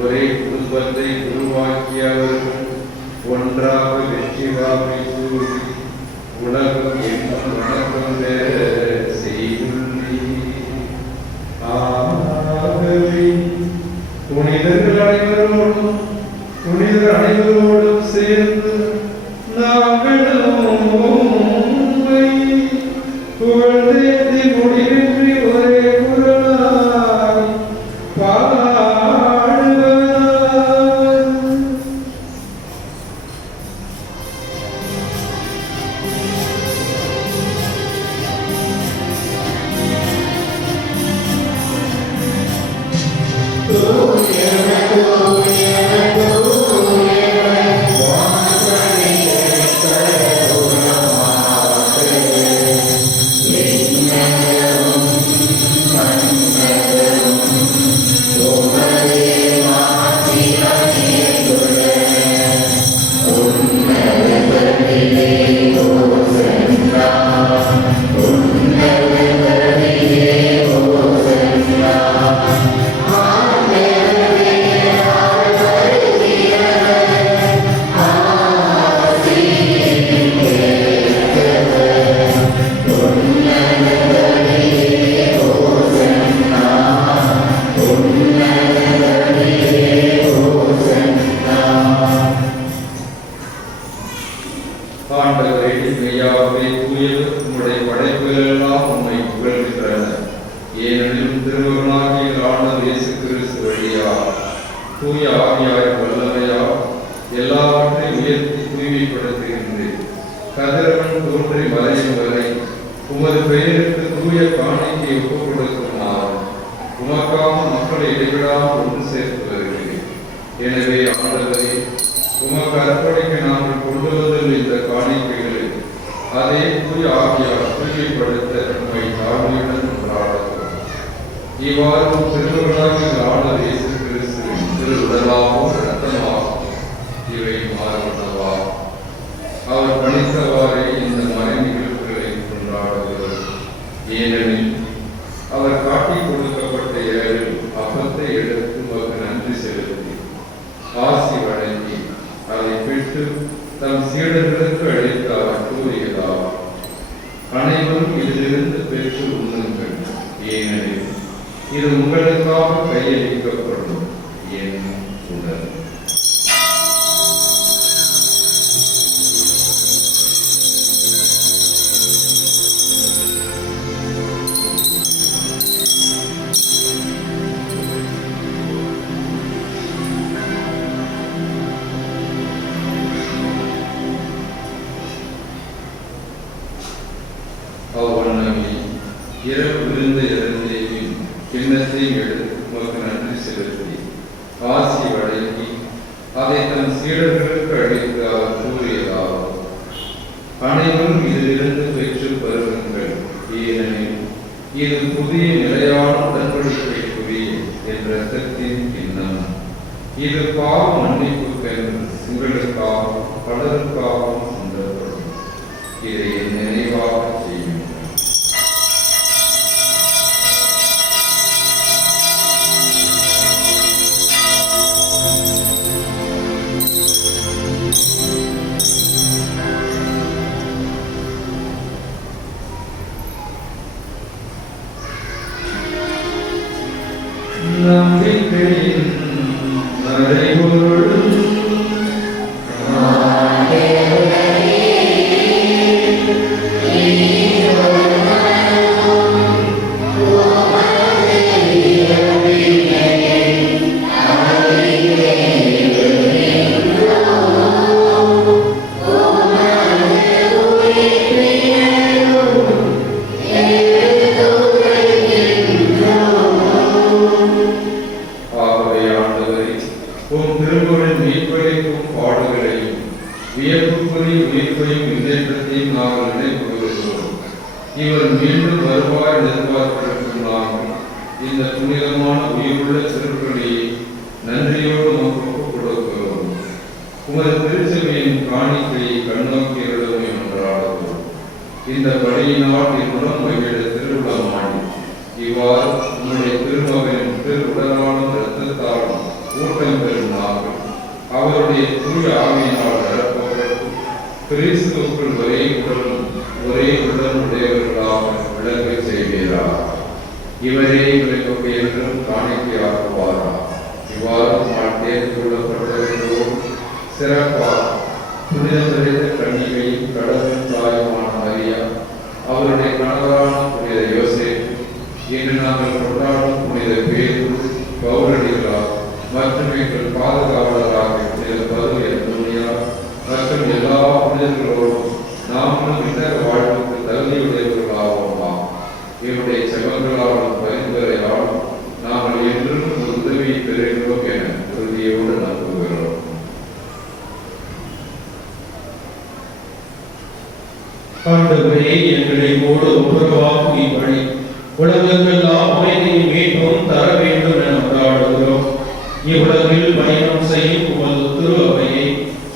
ஒரே குடும்பத்தை உருவாக்கியவர்கள் ஒன்றாக வெற்றி வாகை சூழி உலகம் என்னும் வணக்கம் பெற செய்துள்ளீர். ஆகவே புனிதர்கள் அனைவரோடும் சேர்ந்து நாங்களும் உம்மை புகழ்ந்தேத்தி முடிவின்றி ஒரே குரலாய் பாடுவதாய். ஆண்டவரே, மெய்யாகவே தூயது உம்முடைய படைப்புகள் எல்லாம் உம்மை புகழ்கின்றன. ஏனெனில் திருமகனாகிய ஆண்டவர் இயேசு கிறிஸ்து வழியாக தூய ஆவியாய் வல்லமையால் எல்லாவற்றையும் உயர்த்தி தூய்மைப்படுத்துகின்றேன். கதிரவன் தோன்றி மறையும் வரை உமது பெயருக்கு தூய காணிக்கை ஒப்புக் கொடுக்குமாறு உமக்காக மக்களை இடைவிடாமல் ஒன்று சேர்த்து வருகிறேன். எனவே ஆண்டவரே, இவ்வாறு திருமகனாகிய ஆண்டவர் இயேசு கிறிஸ்துவின் திருவுடலாகவும் இரத்தமாகும் இவை மாறுபட்டவா. அவர் பணித்தவாறே இந்த மறை நிகழ்வுகளை கொண்டாடுகிறோம். ஏனெனில் அவர் காட்டிக் கொடுக்கப்பட்ட இரவில் அப்பத்தை எடுத்து உமக்கு நன்றி செலுத்தி ஆசி வழங்கி அதை பிட்டு தம் சீடர்களுக்கு அளித்து அவர் கூறியதாகும், அனைவரும் இதிலிருந்து பெற்று உண்ணுங்கள், ஏனெனில் இது உங்களுக்காக கையளிக்கப்படும் என் உடல். அவ்வண்ணமே இரவு விழுந்த இடத்திலேயும் கிண்ணத்தையும் எடுத்து உமக்கு நன்றி செலுத்தி ஆசி வழங்கி அதை தன் சீடர்களுக்கு அளித்து அவர் கூறியதாகும், அனைவரும் இதிலிருந்து பெற்று பருகுங்கள், ஏனெனில் இது புதிய நிலையான உடன்படிக்கைக்குரிய என் இரத்தத்தின் கிண்ணம். இது பாவ மன்னிப்புக்கென்று உங்களுக்காகவும் பலருக்காகவும் சிந்தப்படும். இதை நினைவாக செய்யும். நம்பிக்கையின் நடைபொருள் இவர் மீண்டும் வருவாய் எதிர்பார்த்திருக்கிறார்கள். இந்த புனிதமான உயிருள்ள திருப்பலியை நன்றியோடு நாம் ஒப்புக் கொடுக்கிறோம். உமது திருச்சபையின் காணிக்கையை கண்ணோக்கி எழுதும் என்றார்கள். இந்த பலியினால் என்னுடன் மகிழ திருவிழமாடி இவ்வாறு உன்னுடைய திருமகனின் திருவுடலாலும் இரத்தத்தாலும் ஊட்டம் பெறும் நாங்கள் அவருடைய தூய ஆவியினால் நிரப்பப்பட்டு கிறிஸ்துவுக்குள் ஒரே உடலும் ஒரே உடன் உடையவர்களாக விளங்க செய்வீராக. இவரே இவர்களுக்கு என்றும் காணிக்கையாக்குவாரா. இவ்வாறு நான் தேர்ந்து கொள்ளப்பட்டவர்களோடு சிறப்பாக புனித நிறைந்த கன்னிகையும் கடவுளின் தாயுமான மரியா, அவருடைய கணவரான புனித யோசேப்பு, இன்று நாங்கள் கொண்டாடும் புனித பேதுரு, பவுலடிகளார் மற்றும் எங்கள் பாதுகாவலராக புனித பதுவை அந்தோனியார் மற்றும் எல்லா புனிதர்களோடும் நாமும் விண்ணக வாழ்வுக்கு தகுதியுடையவர்களாவோமா. இவருடைய செவங்களாலும் பரிந்துரையாலும் நாங்கள் என்றும் ஒரு உதவியை பெறுகிறோம் என உறுதியோடு நம்புகிறோம். ஆண்டவரே, எங்களை மூடு ஒப்புரவாக்கும் இப்படி உலகெல்லாம் அமைதியும் மீட்பும் தர வேண்டும் என கொண்டாடுகிறோம். இவ்வுலகில் பயணம் செய்யும் உமது திரு அவையை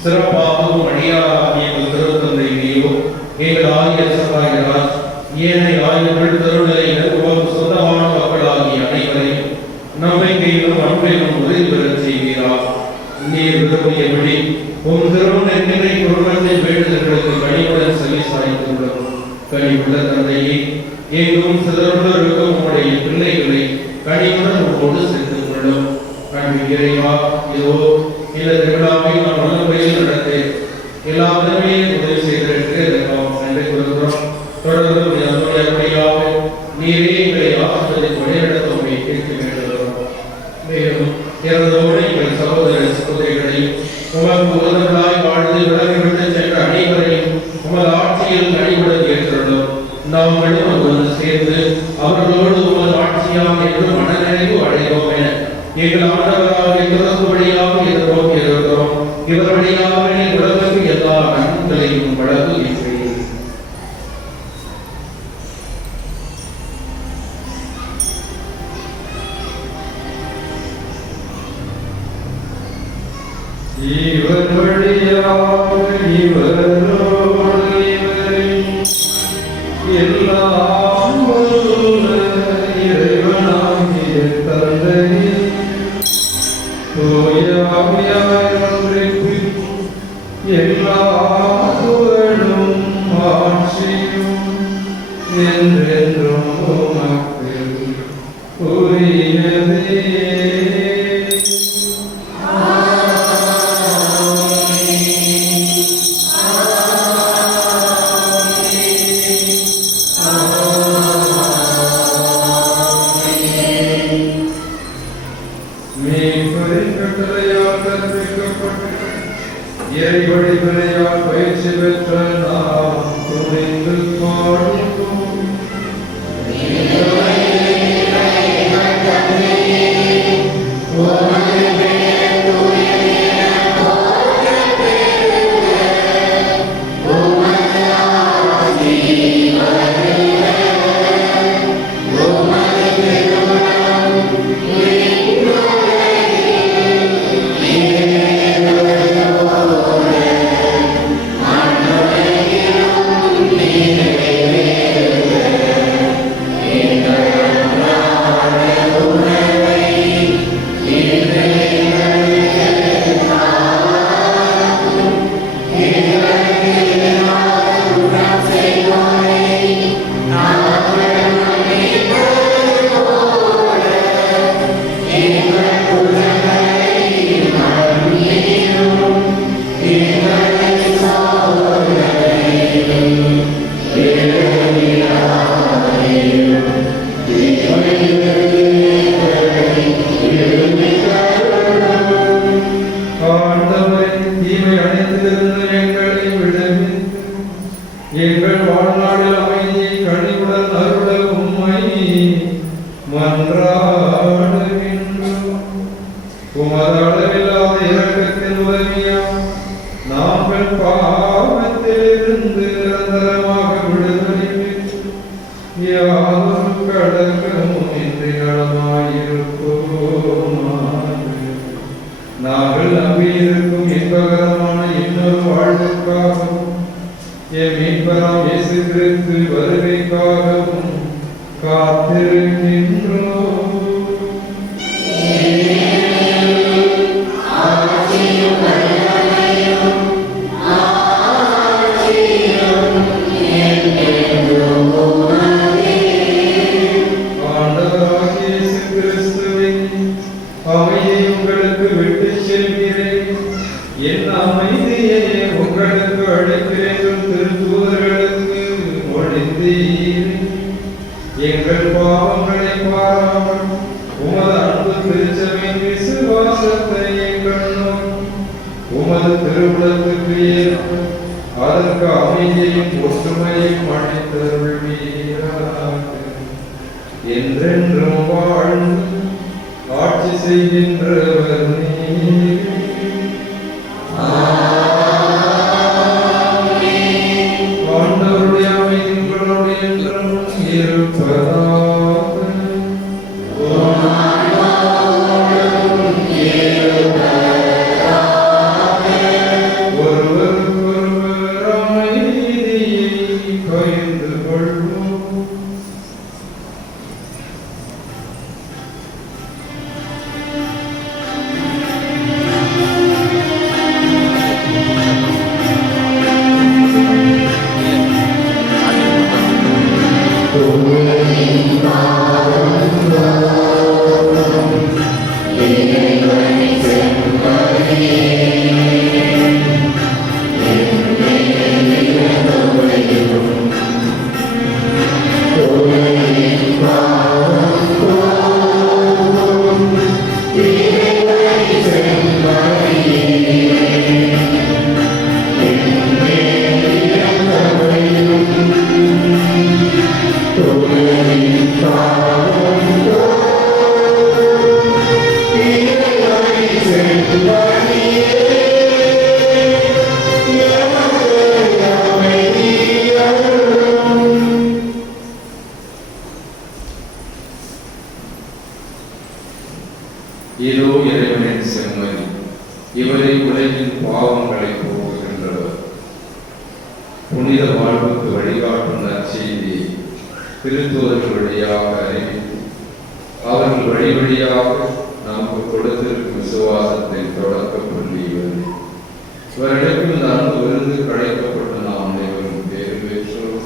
சிறப்பாகவும் அடியாராகிய எங்கள் திருத்தந்தையிலேயோ எங்கள் ஆயர் சகாயராஜ் ஏனைய ஆயர்கள் திருநிலையினர் உமக்கு சொந்தமான மக்களாகிய அனைவரையும் நம்பிக்கையிலும் அன்பிலும் உறுதி பெறச் செய்கிறார். நீர் விரும்பியபடி உம் திருநிலை குடும்பத்தின் வேண்டுதல்களுக்கு கனிவுடன் செவி சாய்த்துள்ளோம். கனிவுள்ள தந்தையே, எங்கும் சிதறுண்டு இருக்கும் உம்முடைய பிள்ளைகளை கனிவுடன் உங்களோடு சேர்த்துக் கொள்ளும். அன்பு இறைவா, இதோ இந்த திருவிழாவை நாம் நல்ல முறையில் நடத்த எல்லா விதமையும் உதவி செய்திருக்க நன்றி கூறுகிறோம். தொடர்ந்து நீரே எங்களை ஆசிரியத்தை வழிநடத்த உண்மை கேட்க வேண்டுகிறோம். மேலும் இறந்தோடு எங்கள் சகோதர சகோதரிகளையும் உமக்கு உதவிகளாய் வாழ்ந்து விலகிவிட்டு சென்ற அனைவரையும் உமது ஆட்சியில் அடிபுடன் ஏற்றுள்ளோம். நாங்களும் அங்கு சேர்ந்து அவர்களோடு உமது ஆட்சியாக என்று மனநிறைவு அடைவோம் என எங்கள் ஆண்டவராக கிறிஸ்து வழியாக எதிர்நோக்கி இருக்கிறோம். இவர் வழியாக உலகத்துக்கு எல்லா நன்மைகளையும் வழங்குகின்றேன். வழியாக இவரோடு இவரில் எல்லாம் வல்ல இறைவனாகிய தந்தை தூய ஆவியார் ஒன்றிற்கு எல்லா புகழும் ஆட்சியும் என்றென்றும் உமக்கு உரியதே. இறைவழிகளையால் பயிற்சி பெற்ற நாம் துணிந்து பாடுவோம். எங்கள் வாழ்நாளில் அமைதியை கனிவுடன் அருள உம்மை மன்றாடுகின்றோம். உமது அளவில்லாத இரக்கத்தின் உதவியால் நாங்கள் பாவத்திலிருந்து நிரந்தரமாக விடுதலை பெற்று யாரும் கடக்கமும் இன்றி நலமாயிருப்போமாக. நாங்கள் நம்பியிருக்கும் இன்பகரமான இன்னொரு வாழ்வுக்காகவும் என் மீட்பராம் இயேசு கிறிஸ்து வருகைக்காகவும் காத்திருக்கின்றோம். ஆண்டவராகிய இயேசு கிறிஸ்துவே, அமைதியை உங்களுக்கு விட்டுச் செல்கிறேன், என் அமைதியை உங்களுக்கு அளிக்கிறேன் திருத்தூதர்களுக்கு மொழிந்தீர். எங்கள் பாவங்களை பாராமல் உமது அன்பு திருச்சபையின் விசுவாசத்தை எங்கள் உமது திருவுளத்துக்கு ஏற்ப அதற்கு அமைதியையும் ஒற்றுமையும் அளித்தருள்வீராக. என்றென்றும் வாழ்ந்து ஆட்சி செய்கின்றவர் நீர். ஆண்டவருடைய அமைதி உங்களோடு என்றும் இருப்பதாக. ஒருவருக்கொருவர் அமைதியை பகிர்ந்து கொள்வோம். புனித வாழ்வுக்கு வழிகாட்டும் நற்செய்தி திருத்தூதர்கள் வழியாக அறிவித்து அவர்கள் வழி வழியாக நமக்கு கொடுத்திருக்கும் விசுவாசத்தை தொடக்க புள்ளியது. இவரிடத்தில் இந்த அன்பு விருந்து கிடைக்கப்பட்டு நாம் அனைவரும் பேறு பெற்றோம்.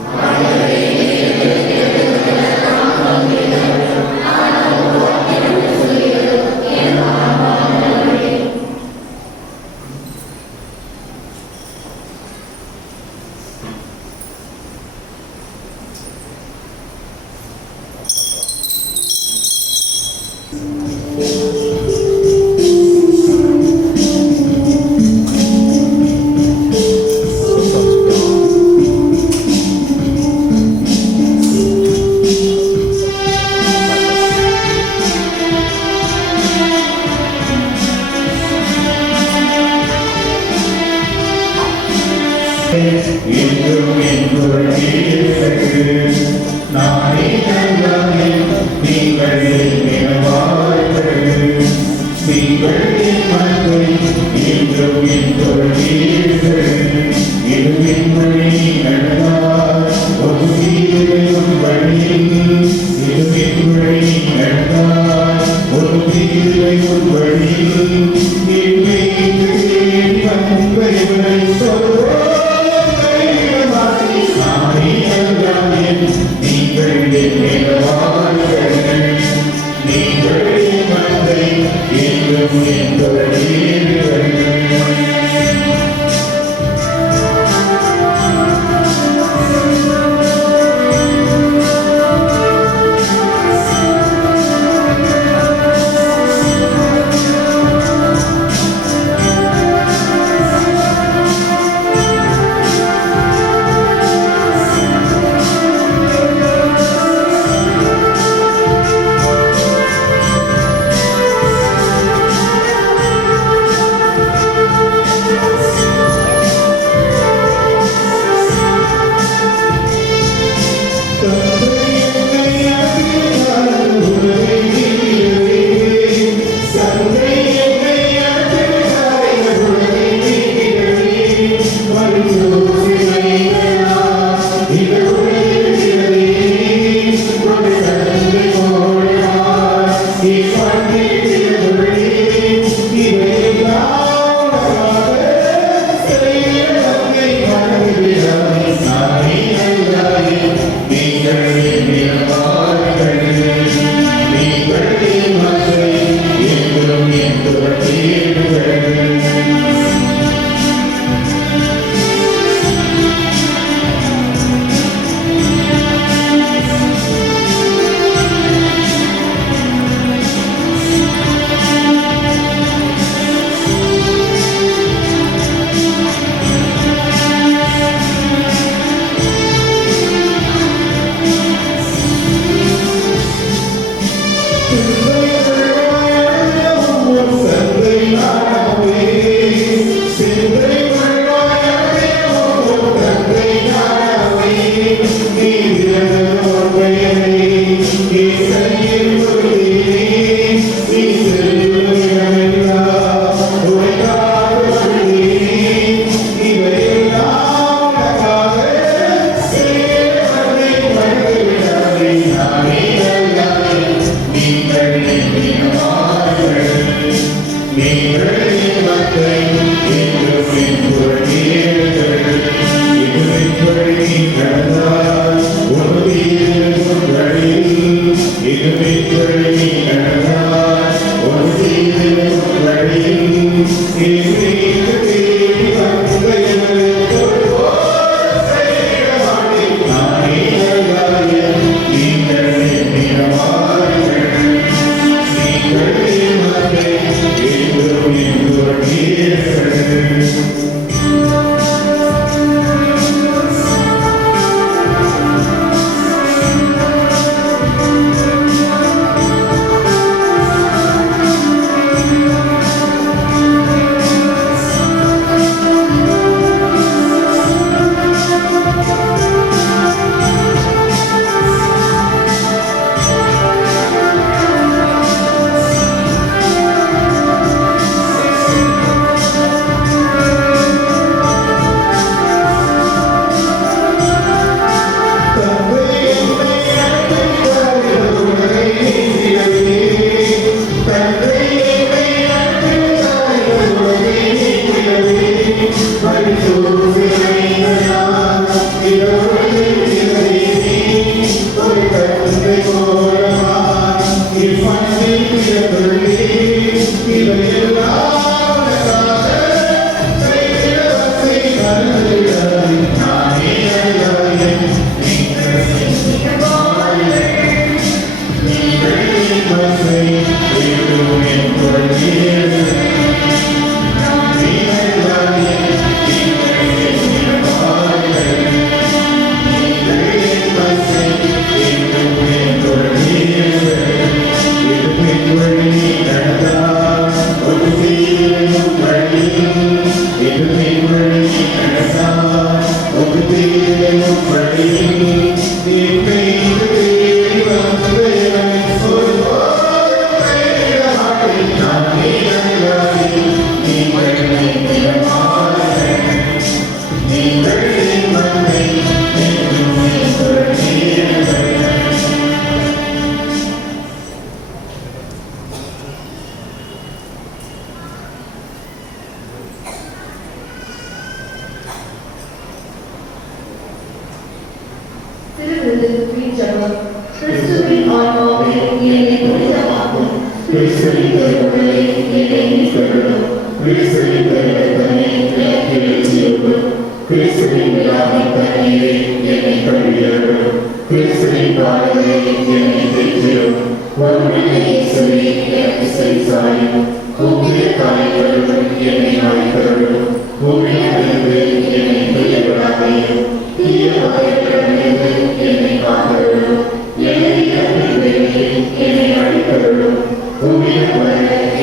திருவிருந்தின் ஜெபம். கிறிஸ்துவின் ஆன்மாவே என்னை புனிதமாக்கும். கிறிஸ்துவின் திருவுடலே என்னை மீட்டெழுதும். கிறிஸ்துவின் திருரத்தமே எனக்கு எழுச்சியூட்டும். கிறிஸ்துவின் விழாவின் தண்ணீரே என்னை கழுவியருளும். கிறிஸ்துவின் பாடலே என்னை தேற்றியும். ஒருவனே இயேசுவே எனக்கு செவிசாயும். உம்முடைய தாய்களுடன் என்னை அழைத்தருளும். உம்மிடமிருந்து என்னை பிரியப்படாதேயும். தீய வகைகளிடமிருந்து என்னை காத்தருளும். எனது இறப்பின் வேளையில் என்னை அழைத்தருளும். உம்மிடம் வர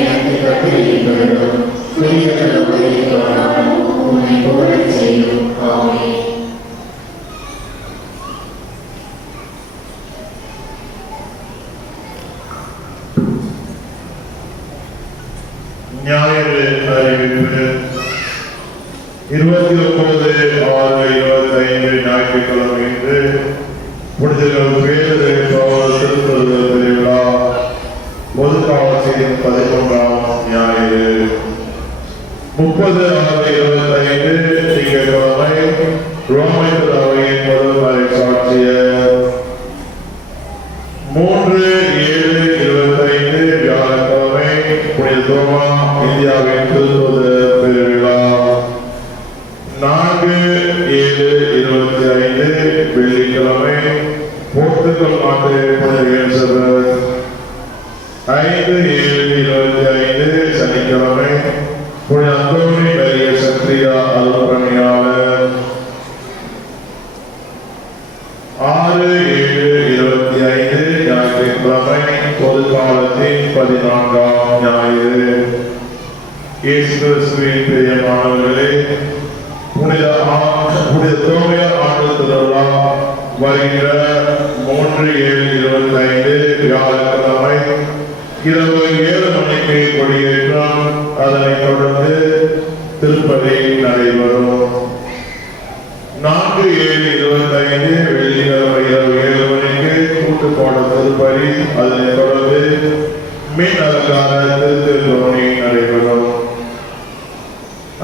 எனக்கு கட்டளையிட்டருளும். புனிதர்களோடு காணாமல் உம்மை புகழச் செய்யும். ஆமென். ஞாயிறு அறிவிப்பு 29/6/25 ஞாயிற்றுக்கிழமை இன்று புனிதர்கள் பேரு திருத்தொழுதல் திருவிழா பொதுக்காவலத்தின் 11ஆம் ஞாயிறு 30/6/25 திங்கட்கிழமை ரோமையர் அவையின் முதல் சாட்சியர் 3/7/25 வியாழக்கிழமை புனித தோமா இந்தியாவின் திருத்தொழுதல் பெருவிழா 4/7/25 வெள்ளிக்கிழமை போர்த்துகல் நாட்டு புனித எலிசபெத் 5/7/25 சனிக்கிழமை புனித அந்தோனி மரிய சக்தியா அருள்பணியாளர் 6/7/25 ஞாயிற்றுக்கிழமை பொதுக்காலத்தின் 14ஆம் ஞாயிறு. இயேசு கிறிஸ்துவின் பிரியமானவர்களே, புனித தோமையார் ஆண்டு திருவிழா வருகிற 3/7/25 வியாழக்கிழமை இரவு 7 மணிக்கு கொடியேற்றம். அதனைத் தொடர்ந்து திருப்பலி நடைபெறும். 4/7/25 வெள்ளிக்கிழமை இரவு 7 மணிக்கு கூட்டுப்பாட திருப்பலி. அதனைத் தொடர்ந்து மின் அலங்கார திருத்தோணி நடைபெறும்.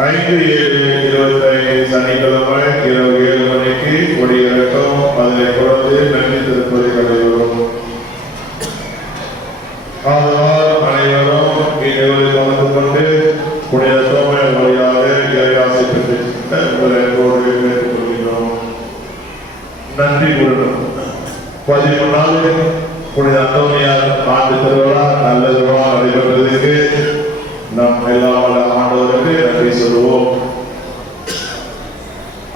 5/7/25 சனிக்கிழமை இரவு 7 மணிக்கு கொடியிறக்கம். அதனைத் தொடர்ந்து நன்றி திருப்பலி நடைபெறும். ஆதலால் அனைவரும் இந்நிகழ்வில் கலந்து கொண்டு புனித தோமையார் வழியாக இறையாசை பெற்று உங்களை அன்போடு கேட்டுக் கொள்கிறோம். நன்றி கூறணும். 13 நாள் புனித அந்தோனியார் ஆண்டு திருவிழா நல்லதுவாக நடைபெற்றதற்கு நம் எல்லாம் ஆண்டவருக்கு நன்றி சொல்லுவோம்.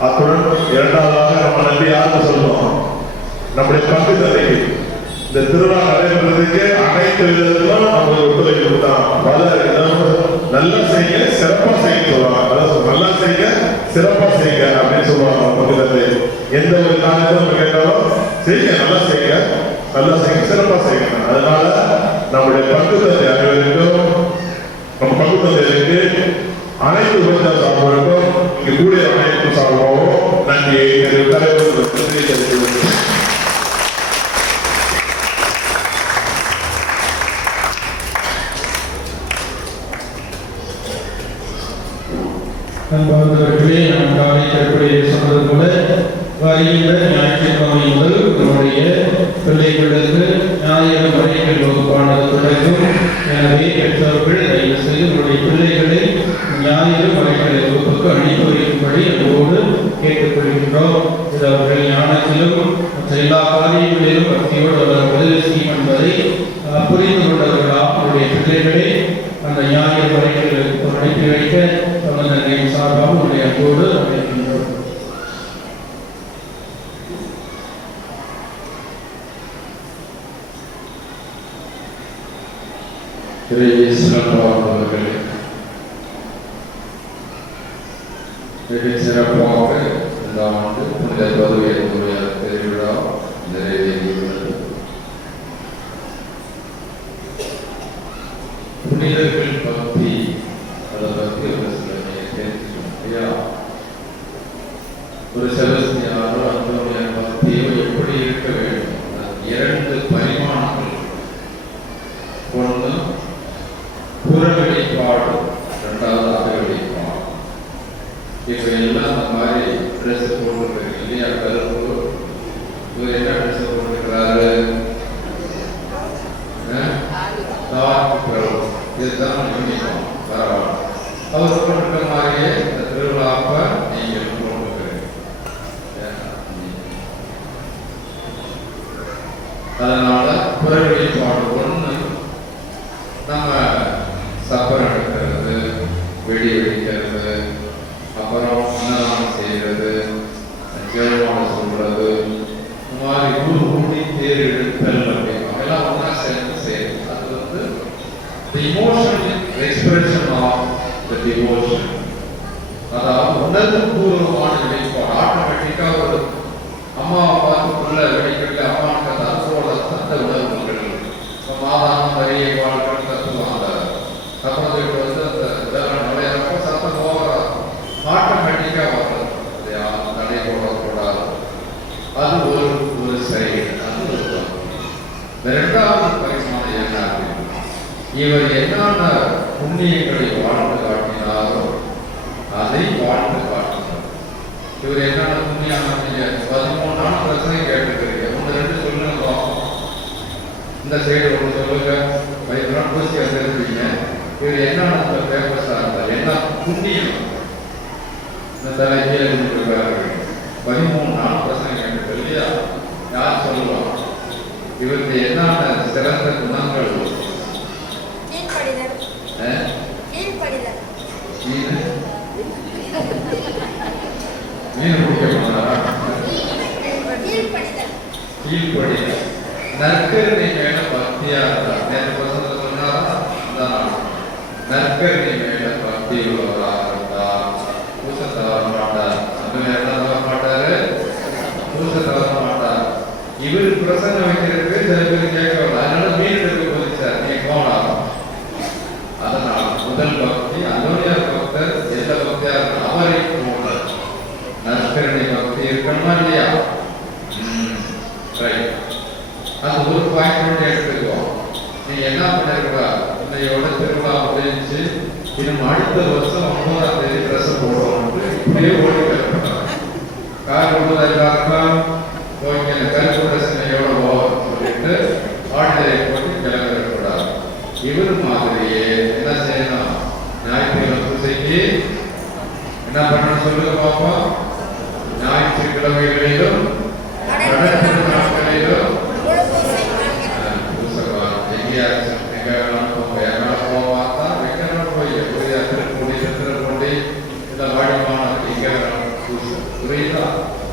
அத்துடன் இரண்டாவதாக நம்ம நன்றி யாருக்கு சொல்லுவோம்? நம்முடைய பங்கு தந்தைக்கு. இந்த திருவிழா நடைபெறதுக்கு அனைத்து விதத்திலும் நம்மளுக்கு ஒத்துழைப்பு கொடுத்தான். பல நல்லா செய்ய சிறப்பா செய்ய சொல்லுவாங்க. அதாவது நல்லா செய்ய சிறப்பா செய்ய அப்படின்னு சொல்லுவாங்க பங்கு தந்தை. எந்த ஒரு காரியத்தை நம்ம கேட்டாலும் செய்ய நல்லா செய்ய சிறப்பா செய்யணும். அதனால நம்முடைய பங்கு தந்தை அனைவருக்கும் நம்ம பங்கு தந்தைக்கு அனைத்து உபச்சார சார்புகளுக்கும் இங்கு கூடிய அனைத்து சார்பாகவும் நன்றியை தெரிவித்துள்ளது. அன்பார்ந்தவர்களே, நாம் காலை கற்பனையை சொன்னது போல வருகின்ற ஞாயிற்றுக்கிழமை முதல் நம்முடைய பிள்ளைகளுக்கு ஞாயிறு மறைகள் வகுப்பானது தொடங்கும். எனவே பெற்றோர்கள் தயவு செய்து நம்முடைய பிள்ளைகளை ஞாயிறு மறைகள் வகுப்புக்கு அனுப்பி வைக்கும்படி அதோடு அவர்கள் ஞானத்திலும் மற்ற எல்லா காரியங்களிலும் பக்தியோடு அவர் உதவி செய்யும் என்பதை புரிந்து கொண்டவர்களாம் அவருடைய பிள்ளைகளே அந்த ஞாயிறு வரைகளுக்கு அனுப்பி வைக்க தமிழ் சார்பாக உடைய அன்போடு அழைக்கின்றோம். சிறப்பானவர்களே, மிக சிறப்பாக இந்த ஆண்டு புனித பதுவையினுடைய திருவிழா நிறைவேறியுள்ளது. புனிதர்கள் பக்தி அதை பற்றி ஒரு சில தெரிஞ்சுக்கணும். ஒரு செபஸ்தியாரோ அந்தோனிய பக்தியோ எப்படி இருக்க வேண்டும்? இரண்டு பரிமாணங்கள். ஒன்று புற வெளிப்பாடு, இரண்டாவது அக வெளிப்பாடு. இப்ப எல்லாம் அந்த மாதிரி ட்ரெஸ் போட்டுருக்காரு இல்லையா? கருப்பு இவர் என்ன ட்ரெஸ் போட்டுருக்கிறாரு? Dark colour. இதுதான் யூனிஃபார்ம். பரவாயில்ல. அவர் போட்டுருக்க மாதிரியே இந்த திருவிழாப்ப நீங்கள் போட்டுருக்கிறீங்க. அதனால புற வெளிப்பாடு ஒன்று, நம்ம சப்பரம் எடுக்கிறது, வெடி வெடிக்கிறது, அப்புறம் அன்னதானம் செய்கிறது, ஜெயமான சொல்றது, இந்த மாதிரி ஊர் ஊட்டி தேர் எடுத்தல் அப்படின்னா எல்லாம் ஒன்றா சேர்ந்து செய்யுது. அது வந்து the emotional expression of the devotion. அதாவது உணர்வுபூர்வமான வெளிப்பாடு. ஆட்டோமேட்டிக்காக ஒரு அம்மாவை பார்த்து உள்ள வெடிக்கல அம்மாவுக்கு அந்த அன்போட அந்த உணர்வுகள் மாதானம் வரியை வாழ்க்கை தத்துவாங்க. அப்புறம் வந்து அந்த இதெல்லாம் நுழையிறப்போ சத்தம் போகிறார். ஆட்டோமேட்டிக்காக வர்றது தடை போடக்கூடாது. அது ஒரு சைடு. அது ஒரு இரண்டாவது பரிமாணம் என்ன அப்படின்னா, இவர் என்னென்ன புண்ணியங்களை வாழ்ந்து காட்டினாரோ அதை வாழ்ந்து காட்டினார். இவர் என்னென்ன புண்ணியம் 13 நாள் பிரச்சனை கேட்டுக்கிறீங்க. ஒன்று ரெண்டு சொல்லுங்க பார்ப்போம். இந்த சைடு ஒன்று சொல்லுங்க. வயிற்றுலாம் பூசி வந்துருப்பீங்க. இவர் என்னென்ன பேப்பர்ஸாக இருந்தார், என்ன புண்ணியம் இந்த தலைமையில இருக்காரு. 13 நாள் பிரச்சனை கேட்டு இல்லையா? யார் சொல்லுவாங்க? இவருக்கு என்னென்ன சிறந்த குணங்கள்? மீன் பிடிக்க போனாரா? கீழ்படிதல். நற்கருணை மேல பக்தியா இருந்தார். நேற்று பசங்க சொன்னாரா? நற்கருணை மேல பக்தி உள்ளவராக இருந்தார். பூச தவற மாட்டார். அந்த என்ன தவற மாட்டாரு? பூச தவற மாட்டார். இவர் பிரசன்னம் வைக்கிறதுக்கு சில பேர் கேட்கலாம். அதனால மீன் எடுக்க போதிச்சார். நீ போனாலும் அதனால் முதல் பக்தி அந்தோனியார் பக்தர் எந்த பக்தியா இருந்தார்? அவரை போனார். நற்கருணை பக்தி இருக்கணுமா இல்லையா? அது ஒரு பாயிண்ட் மட்டும் எடுத்துக்குவோம். நீங்க என்ன பண்ணிருக்கா? இன்னையோட திருவிழா முடிஞ்சு இன்னும் அடுத்த வருஷம் 9ஆம் தேதி ட்ரெஸ் போடுவோம். இப்படியே ஓடி கிளம்புறாங்க. கார் கொண்டு எல்லாருக்கும் ஓகே கருப்பு ட்ரெஸ் இன்னையோட போவோம் சொல்லிட்டு ஆர்டினரி போட்டு கிளம்பிடக்கூடாது. இவர் மாதிரியே என்ன செய்யணும்? ஞாயிற்றுக்கிழமை பூசைக்கு என்ன பண்ணணும் சொல்லுங்க பார்ப்போம். ஞாயிற்றுக்கிழமைகளிலும் நாட்களிலும்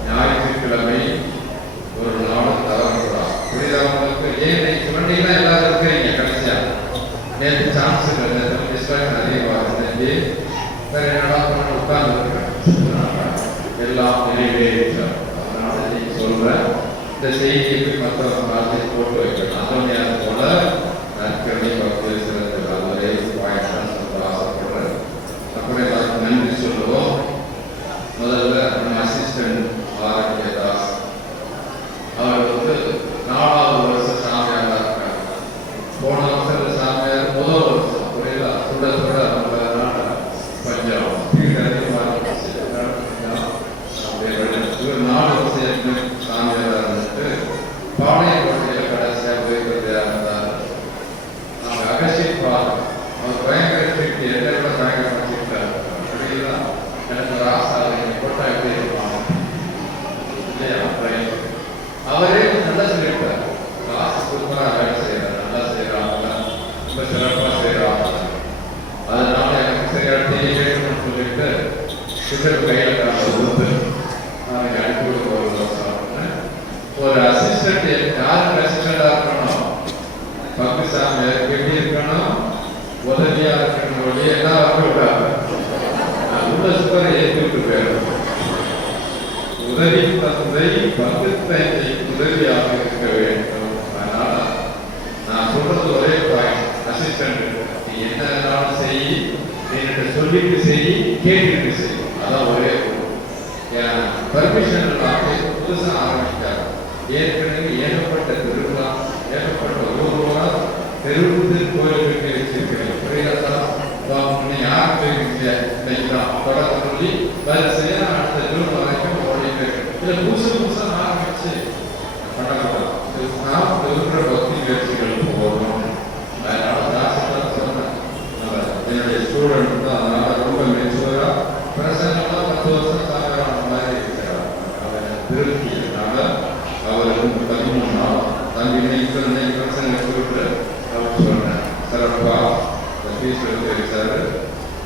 ஞாயிற்றுக்கிழமை ஒரு நாளும் தவறக்கூடாது. புரிதவங்களுக்கு ஏன் சொன்னீங்கன்னா எல்லாரும் இருக்கிறீங்க. கடைசியா நேற்று சான்ஸ் அதிகமாக இருந்துச்சு. வேற என்னடா பண்ண உட்கார்ந்து இருக்கிறேன். எல்லாம் நிறைவேறிச்சார். அதனால நீங்க சொல்ற இந்த செய்தியை மற்ற வார்த்தை போட்டு வைக்கணும். அந்தோனியார் போல நற்கருணை பக்தி சிறந்த அவரை வாய்ப்பான் சொல்ல ஆசைப்படுறேன். அப்புறம் எல்லாருக்கும் நன்றி சொல்லுவோம். முதல்ல நம்ம அசிஸ்டன்ட் ஆரோக்கியதாஸ் அவர் வந்து 4வது வருஷம் சாமியாரா இருக்காங்க. போன வருஷத்துல சாமியார் முதல் வருஷம் புரியல சுட சுட பஞ்சம் இவர் 4 வருஷம் சாமியாரா இருந்துட்டு பாளையங்கோட்டையில் கடைசியாக போயிருக்கிறதா இருந்தார். அவங்க அகசியம் பாருங்க. அவர் பயங்கர சக்தி எல்லாரோட பயங்கரமாக இருக்காரு. அப்படின்னா எனக்கு ஒரு ஆசை போட்டா எப்படி இருப்பாங்க. கொடுத்து நாளைக்கு அனுப்பி கொடுக்க ஒரு அசிஸ்டன்ட் யாருக்கு அசிஸ்டண்டா இருக்கணும், பங்கு சாமியாருக்கு எப்படி இருக்கணும், உதவியா இருக்கணும். வழியே என்ன விடாது உள்ள சுவரை ஏற்றி விட்டு போயிடும். உதவி தந்தை பங்கு தந்தை உதவியாக இருக்க வேண்டும். அதனால நான் சொல்றது ஒரே பாயிண்ட், அசிஸ்டன்ட் நீ என்ன வேணாலும் செய், என்கிட்ட சொல்லிட்டு செய், கேட்டுட்டு செய், அதான் ஒரே பர்மிஷன் புதுசா ஆரம்பிக்காது. ஏற்கனவே ஏகப்பட்ட திருவிழா, ஏகப்பட்ட ஊர்வலா தெருவுக்கு கோயிலுக்கு வச்சிருக்கிறேன். புரியாதா யார் போயிருக்கீங்க தொடக்க சொல்லி வரிசையா அடுத்த ஜூன் வரைக்கும் ஓடிட்டு இதுல புதுசா ஆரம்பிச்சு பண்ணக்கூடாது. இருக்கிற பக்தி முயற்சிகளுக்கு போகணும். அதனால தாசிதான் சொன்னேன், என்னுடைய ஸ்டூடெண்ட் தான். அதனால ரொம்ப மெச்சூரா பிரசங்கெல்லாம் 10 வருஷம் சாதாரண மாதிரி இருக்கிறார். அவரை திருப்தினால அவருக்கு 13 நாள் தம்பி இன்னைக்கு பிரசங்க கொடுத்து அவர் சொன்னேன் சிறப்பா ஃபீஸ் எடுத்து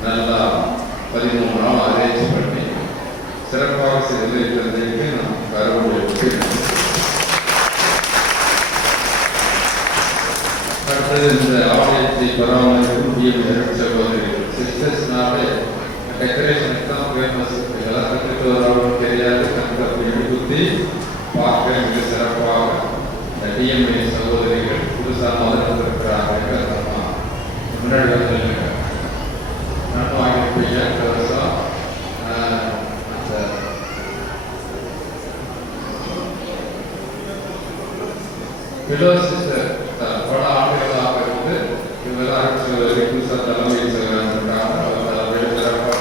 நல்லா 13 நாள் அரேஞ்ச் பண்ணி சிறப்பாக செய்ததுக்கு நாம் கடவுளுடைய அடுத்தது இந்த ஆலயத்தை பராமரிக்கும் சகோதரிகள் சிஸ்டர்ஸ்னாலே டெக்கரேஷனுக்கு தான் ஃபேமஸ். இதெல்லாம் கற்றுட்டு வரவங்க தெரியாது, கற்றுக்க எடுத்து பார்க்க மிக சிறப்பாக இந்த டிஎம்ஏ சகோதரிகள் புதுசாக முதல்ல இருக்கிறாங்க. முன்னாடி வந்து நானும் ஆகிய வருஷம் அந்த பிலோசிஸ்டர் பல ஆண்டுகளாக இருந்து இவங்க ஆட்சி புதுசாக தலைமை செய்கிறாங்க. அவர் சிறப்பாக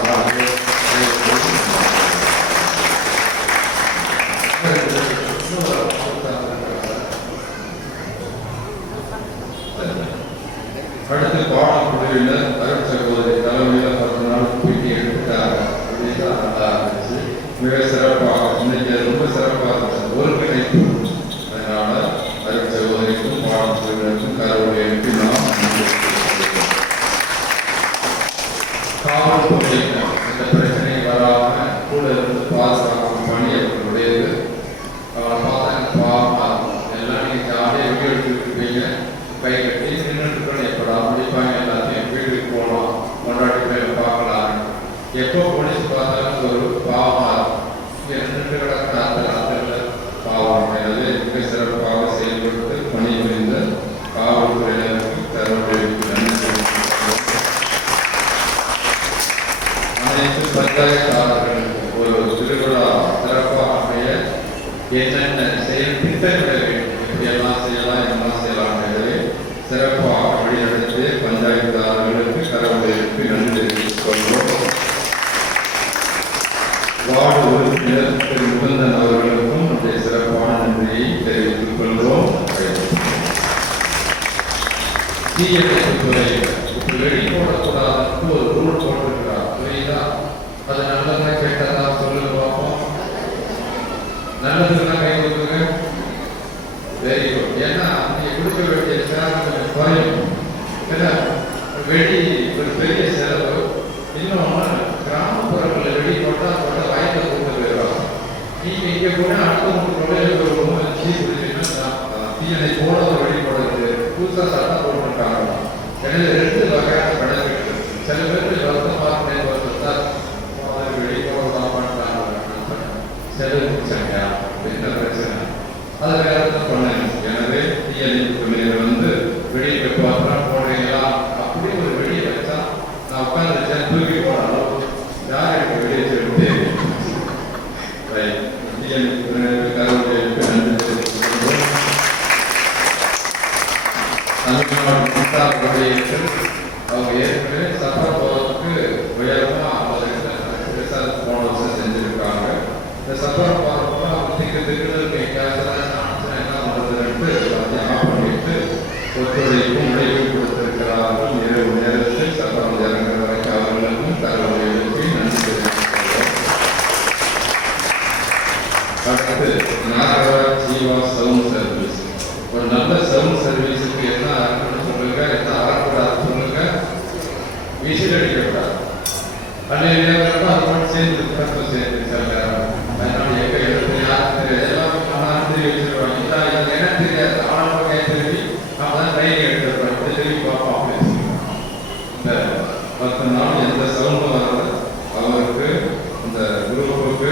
அடுத்து பாடக்குழுவில் அருள் சகோதரி தலைமையில் 10 நாள் பேட்டி எடுத்துட்டாங்க. நல்லா இருந்துச்சு, மிக சிறப்பாக. இன்னைக்கு ரொம்ப சிறப்பாக இருந்துச்சு, ஒருங்கிணைப்பு. அதனால அருள் சகோதரிக்கும் பாடக்குழுவினருக்கும் கருவுடையனுக்கு நாம் காவல்துறையினர் இந்த பிரச்சனை வராம கூட இருந்து பாதுகாக்கும் பணி அவர்களுடையது. அவரை பார்த்தா எனக்கு பாவமா இருக்கும். எல்லாம் நீங்க ஜாலியாக வீடியோ எடுத்துட்டு இருப்பீங்க, கை கட்டி நின்றுட்டு எப்படா முடிப்பாங்க, எல்லாத்தையும் வீட்டுக்கு போகலாம், கொண்டாடி போய் பார்க்கலாம். எப்போ போலீஸ் பார்த்தாலும் ஒரு பாவமா இருக்கும். இங்கே நின்றுட்டு கிடக்கிற அந்த ராத்திரியில் பாவம். எனவே மிக சிறப்பாக செயல்பட்டு பணி புரிந்த காவல்துறையினருக்கு தருவதற்கு நன்றி தெரிவித்துள்ளோம். அனைத்து பஞ்சாயத்தாளர்களுக்கு ஒரு திருவிழா சிறப்பாக அமைய என்னென்ன செயல் திட்டமிட வேண்டும், எப்படியெல்லாம் செய்யலாம், என்னெல்லாம் செய்யலாம் என்பதை சிறப்பாக வழிநடத்தி பஞ்சாயத்தாளர்களுக்கு கடவுளுக்கு நன்றி தெரிவித்துக் கொள்வோம். வார்டு உறுப்பினர் திரு முகுந்தன் அவர்களுக்கும் நம்முடைய சிறப்பான நன்றியை தெரிவித்துக் கொள்வோம். தீயணைப்புத்துறை வெடி போடக்கூடாதுன்னு ஒரு ரூல் போட்டிருக்கிறார், புரியுதா? அது நல்லதா கேட்டதா சொல்லுங்க பார்ப்போம். நல்லதுன்னா கை கொடுக்குங்க. Very good. ஏன்னா நீங்க கொடுக்க வேண்டிய சேரம் குறையும். வெடி ஒரு பெரிய செலவு. இன்னொன்று, கிராமப்புறங்களில் வெடி போட்டால் வயதை கொண்டு போயிடும். நீங்க இங்க கூட அடுத்த தொழில் ஒரு ரொம்ப சீப் பிடிச்சிங்கன்னா தீயணை போட ஒரு வெடி போடுறது புதுசாக சட்டம் போட்டுருக்காங்க. எனவே 2 வகையான படம் இருக்கு. சில பேருக்கு வருத்தமாக வருத்தத்தா வெடி போட மாட்டாங்க, செலவு பிரச்சனையா, என்ன பிரச்சனை, அதை வேற தான் பண்ணேன். எனவே தீயணைப்பு துறையினர் வந்து வெடியை பார்த்தா போடுறீங்களா, அப்படி ஒரு வெடியை வச்சா நான் உட்காந்துருச்சேன் தூக்கி போட அளவு யார் எனக்கு வெடியை சொல்லிட்டு தீயணைப்பு துறையினருக்கு கருவுடையருக்கு நன்றி தெரிவித்துக் தமிழ்நாடு அவங்க ஏற்கனவே சஃபர் போகிறதுக்கு உயரமாக போன வருஷம் செஞ்சுருக்காங்க. இந்த சஃபர் போகிறப்ப அவங்க திக்கு கேட்காதான் என்ன பண்ணுறதுன்ட்டு ஆஃப் பண்ணிட்டு ஒத்துழைப்பும் உழைப்பும் கொடுத்திருக்கிறார்கள். இரவு நேரத்தில் சஃபர் இறங்குற வரைக்கும் அவர்களுக்கும் தகவல்களுக்கு நன்றி தெரிவித்துள்ளோம். அடுத்து நாகராஜ் ஜீவா சவுண்ட் சர்வீஸ். ஒரு நல்ல சவுண்ட் சர்வீஸுக்கு என்ன அறக்கணும்னு சொல்லுங்க, என்ன அறக்கூடாது சொல்லுங்க. விசில் அடிக்கக்கூடாது. அல்லையிலேங்கிறப்ப அது மட்டும் சேர்ந்து கருத்து சேர்ந்து சில அதனால எங்க எழுத்து யாருக்கு தெரியாது எல்லாமே ஆனால் தெரிவி வச்சிருவாங்க இதில் என்ன தெரியாது ஆனால் கை திரும்பி நம்ம தான் ட்ரைனிங் எடுத்துருக்கோம் இப்படி திரும்பி பார்ப்போம் அப்படின்னு இந்த 10 நாள் எந்த சவுண்டும் வராது அவருக்கு இந்த குரூப்புக்கு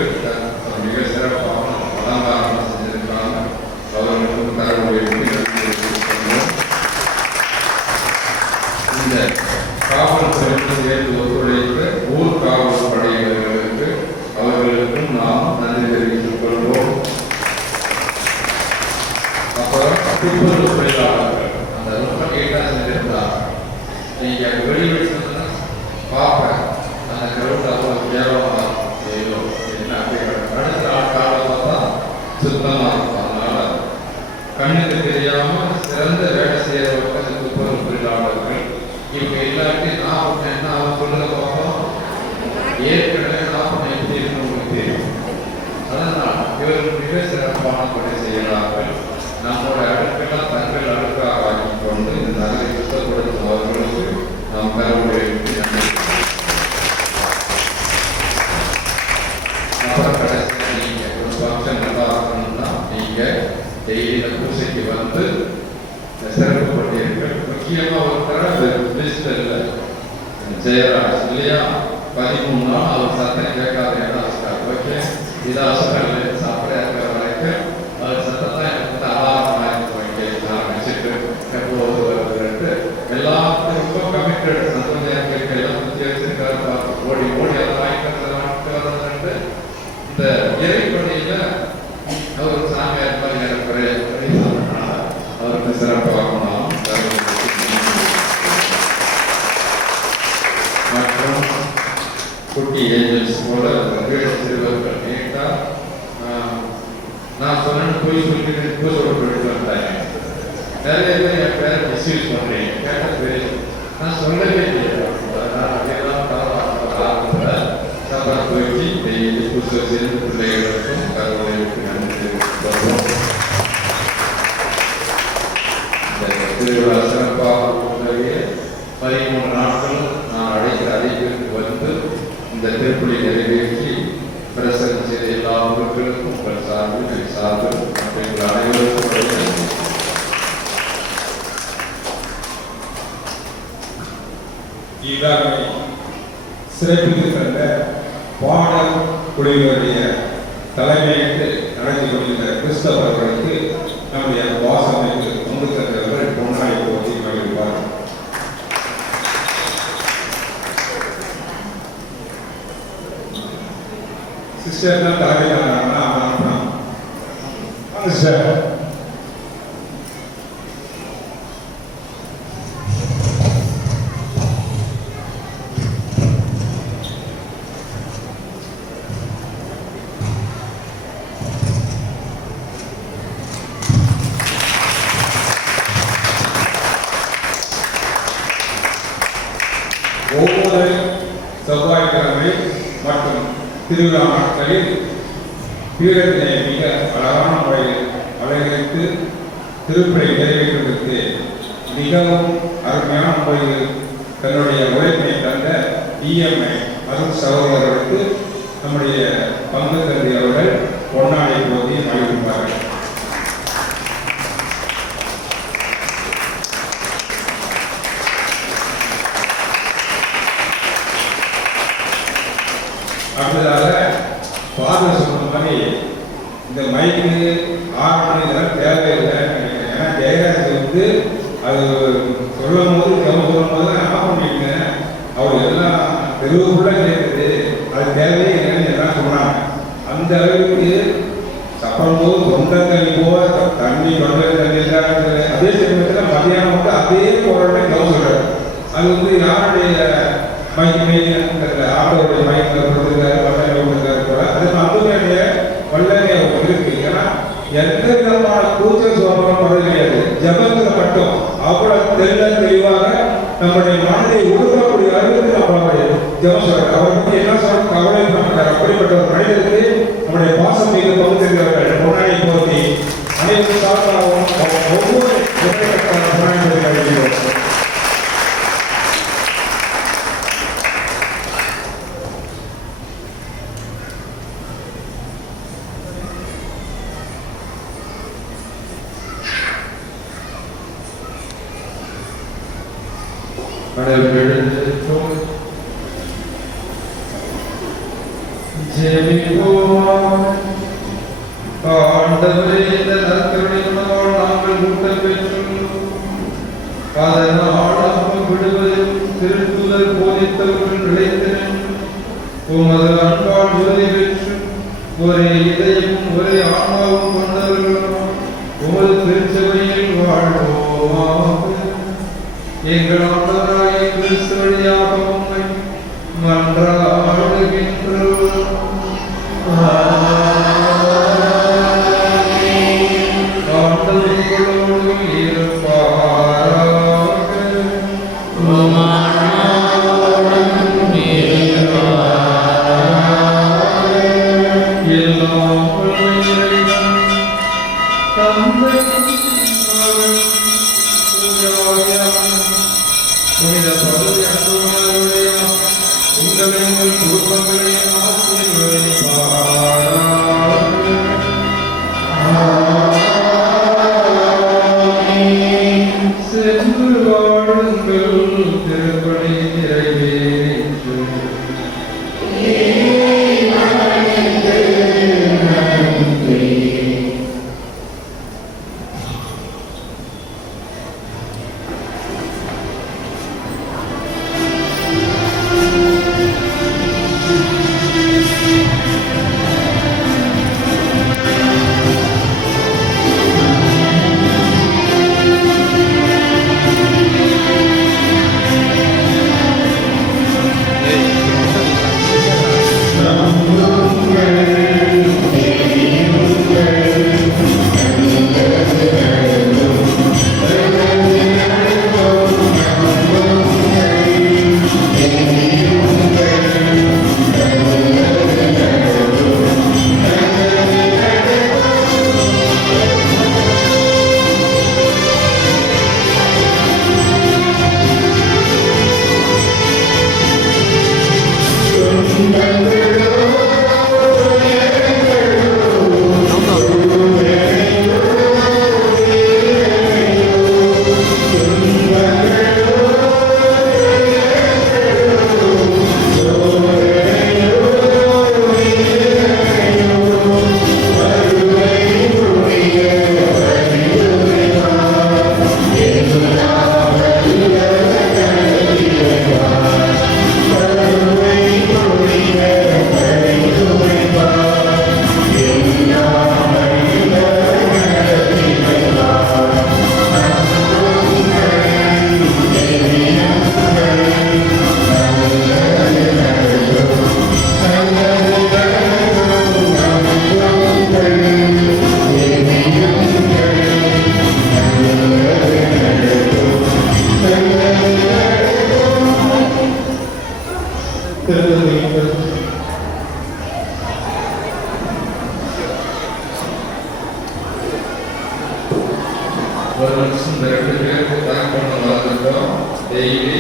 மிக சிறப்பான அலங்காரம் செஞ்சிருக்காங்க அவர்களுக்கு தரவுடைய இந்த காவல்துறைக்கு சேர்ந்து ஒத்துழைத்த ஊர் காவல் படையினர்களுக்கு அவர்களுக்கும் நாம் நன்றி தெரிவித்துக் கொள்வோம். அப்புறம் துப்புரவு தொழிலாளர்கள் அந்த ரொம்ப கேட்டா செஞ்சிருந்தாங்க. நீங்க வெளிவெடுத்ததுன்னா பார்ப்பேன் அந்த கிரௌண்ட் அவ்வளவு கேவலமா ஏதோ என்ன அப்படி அடுத்த நாள் காலை பார்த்தா சுத்தமா இருக்கும். அதனால கண்ணுக்கு தெரியாம சிறந்த வேலை செய்யறவங்க அந்த துப்புரவு தொழிலாளர்கள். இவங்க எல்லாத்தையும் நான் என்ன அவன் சொல்றத பார்ப்போம் ஏற்கனவே நான் எப்படி இருக்கு உங்களுக்கு தெரியும். அதனால் இவர்கள் மிக சிறப்பான பணி செய்கிறார்கள். நம்மளோட அடுக்கெல்லாம் தங்கள் அடுக்காக ஆக்கி கொண்டு இந்த நகரை சுத்தப்படுத்தும் அவர்களுக்கு நாம் கடவுளுக்கு நன்றி. அப்புறம் கடைசியாக நீங்க ஒரு ஃபங்க்ஷன் நல்லா இருக்கணும்னா நீங்க டெய்லி பூசைக்கு வந்து சிறப்பு பட்டியல்கள் முக்கியமாக ஒருத்தர லிஸ்ட் இல்லை ஜெயராஜ் இல்லையா 13 நாள் அவர் சத்தம் கேட்காத இடம் ஓகே இதாக சாப்பிட இருக்கிற வரைக்கும் அவர் சத்தத்தை எனக்கு வந்து அலாரமாக ஆரம்பிச்சுட்டு எப்போது வருதுன்ட்டு எல்லாத்துக்கும் ரொம்ப கமிட்டட் சந்தோஷம் எல்லாம் சுற்றி வச்சிருக்காரு பார்த்து ஓடி ஓடி அதை வாங்கிட்டு வரதுன்ட்டு இந்த இறைப்பணியில அவர் சாமியார் மாதிரி ஏறக்குறைய அவருக்கு சிறப்பாகணும். மற்றும் குட்டி ஏஞ்சல்ஸ் போல சிறுவர்கள் நீட்டா நான் சொன்னேன்னு போய் சொல்லிட்டு போட்டு வந்தாங்க. நிறைய பேர் என் பேரை மிஸ்யூஸ் பண்றீங்க கேட்ட பேர் நான் சொல்லவே இல்லை. சாப்பாடு போயிட்டு டெய்லி புதுசு சேர்ந்து பிள்ளைகளுக்கும் கடவுளுக்கு நன்றி தெரிவித்துள்ளோம். திருவிழா சிறப்பாக 13 நாட்கள் நான் அழைத்த அழைப்பிற்கு வந்து இந்த திருப்பலி நிறைவேற்றி பிரசங்கம் செய்த எல்லா மக்களுக்கும் உங்கள் சார்பில் என் சார்பில் எங்கள் அனைவருக்கும் இவ்வாறு சிறப்பித்து தந்த பாடல் குழுவினுடைய தலைமையேற்று நடத்தி கொண்டிருந்த கிறிஸ்தவர்களுக்கு நம்முடைய வாசமைக்கு பங்கு தந்தவர்கள் பொன்னாடி போட்டி மகிழ்வார். சிஸ்டர் தான் தலைமையாளர்னா சிஸ்டர் ஒவ்வொரு செவ்வாய்க்கிழமை மற்றும் திருவிழா நாட்களில் பீடத்தினை மிக அழகான முறையில் அலங்கரித்து திருப்பலி நிறைவேற்றுவதற்கு மிகவும் அருமையான முறையில் தன்னுடைய உழைப்பினை தந்த இஎம்ஐ அருள் சகோதரர்களுக்கு நம்முடைய பங்கு தந்தை அவர்கள் பொன்னாடை போதி மகிழ்வார்கள். அடுத்ததாக ஃபாதர் சொன்ன மாதிரி இந்த மைக்கு ஆர்டர் இதெல்லாம் தேவையில்லை. ஏன்னா ஜெயராஜ் வந்து அது சொல்லும் போது சொல்லும் போது ஆஃப் பண்ணிட்டேன். அவர் எல்லாம் தெருவுக்குள்ள கேட்குது அது தேவையே இல்லைன்னு எல்லாம் சொன்னாங்க. அந்த அளவுக்கு சாப்பிடும் போது தொண்டை தண்ணி போக தண்ணி தொண்டை தண்ணி இல்லாத அதே சமயத்தில் மதியானம் வந்து அதே போராட்ட கவு சொல்றாரு. அது வந்து யாருடைய மைக்கு ஆட்டோடைய மைக்கில் கொடுத்துருக்காரு வல்லமை கொடுத்துருக்காரு போல அது நம்மளுடைய வல்லமை இருக்கு. ஏன்னா எந்த விதமான கூச்சல் சோபனம் வர கிடையாது. ஜபத்தில் மட்டும் அவ்வளவு தெளிவாக நம்முடைய மனதை உருவாக்கூடிய அளவுக்கு நம்மளுடைய ஜபம் சொல்றாரு. அவர் வந்து என்ன சொல்ற கவலை பண்ணார். அப்படிப்பட்ட ஒரு மனிதருக்கு நம்முடைய பாசம் மீது பகுதிகள் முன்னாடி போட்டி அனைத்து சார்பாகவும் ஒவ்வொரு முன்னாடி அனைவரும் எழுந்திருப்போம். ஜெபிப்போம். ஆண்டவரே, இந்த நற்கருணையினால் நாங்கள் ஊட்டம் பெற்றுள்ளோம். அதனால் அப்பம் விடுவதில் திருத்துதர் போதித்தவர்கள் நிலைத்திருந்தும் உமது அன்பால் உறுதி பெற்று ஒரே இதயமும் ஒரே ஆன்மாவும் கொண்டவர்களும் உமது திருச்சபையில் வாழ்வோமாக. எங்கள் ஆண்டவராகிய கிறிஸ்து வழியாக உம்மை மன்றாடுகின்றோம். ஆண்டவர் உங்களோடு இருப்பாராக. எல்லாம் வல்ல இறைவன் தந்தை, மகன், தூய புனித பகுதி அன்புடைய உங்கள் குடும்பங்களையும் ஆசீர்வதிப்பாராக. சென்று வாழுங்கள், திருப்பணி நிறைவேற்று. ஒரு நிமிஷம் 2 பேருக்கு கனெக்ட் பண்ண வளர்ந்துட்டோம். டெய்லி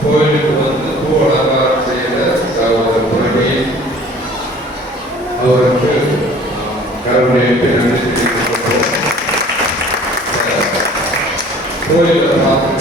கோயிலுக்கு வந்து பூ அலங்காரம் செய்த சகோதரர் புரட்சி அவருக்கு கடவுளுக்கு நன்றி தெரிவித்துக் கொள்கிறோம். கோயிலில் பார்த்து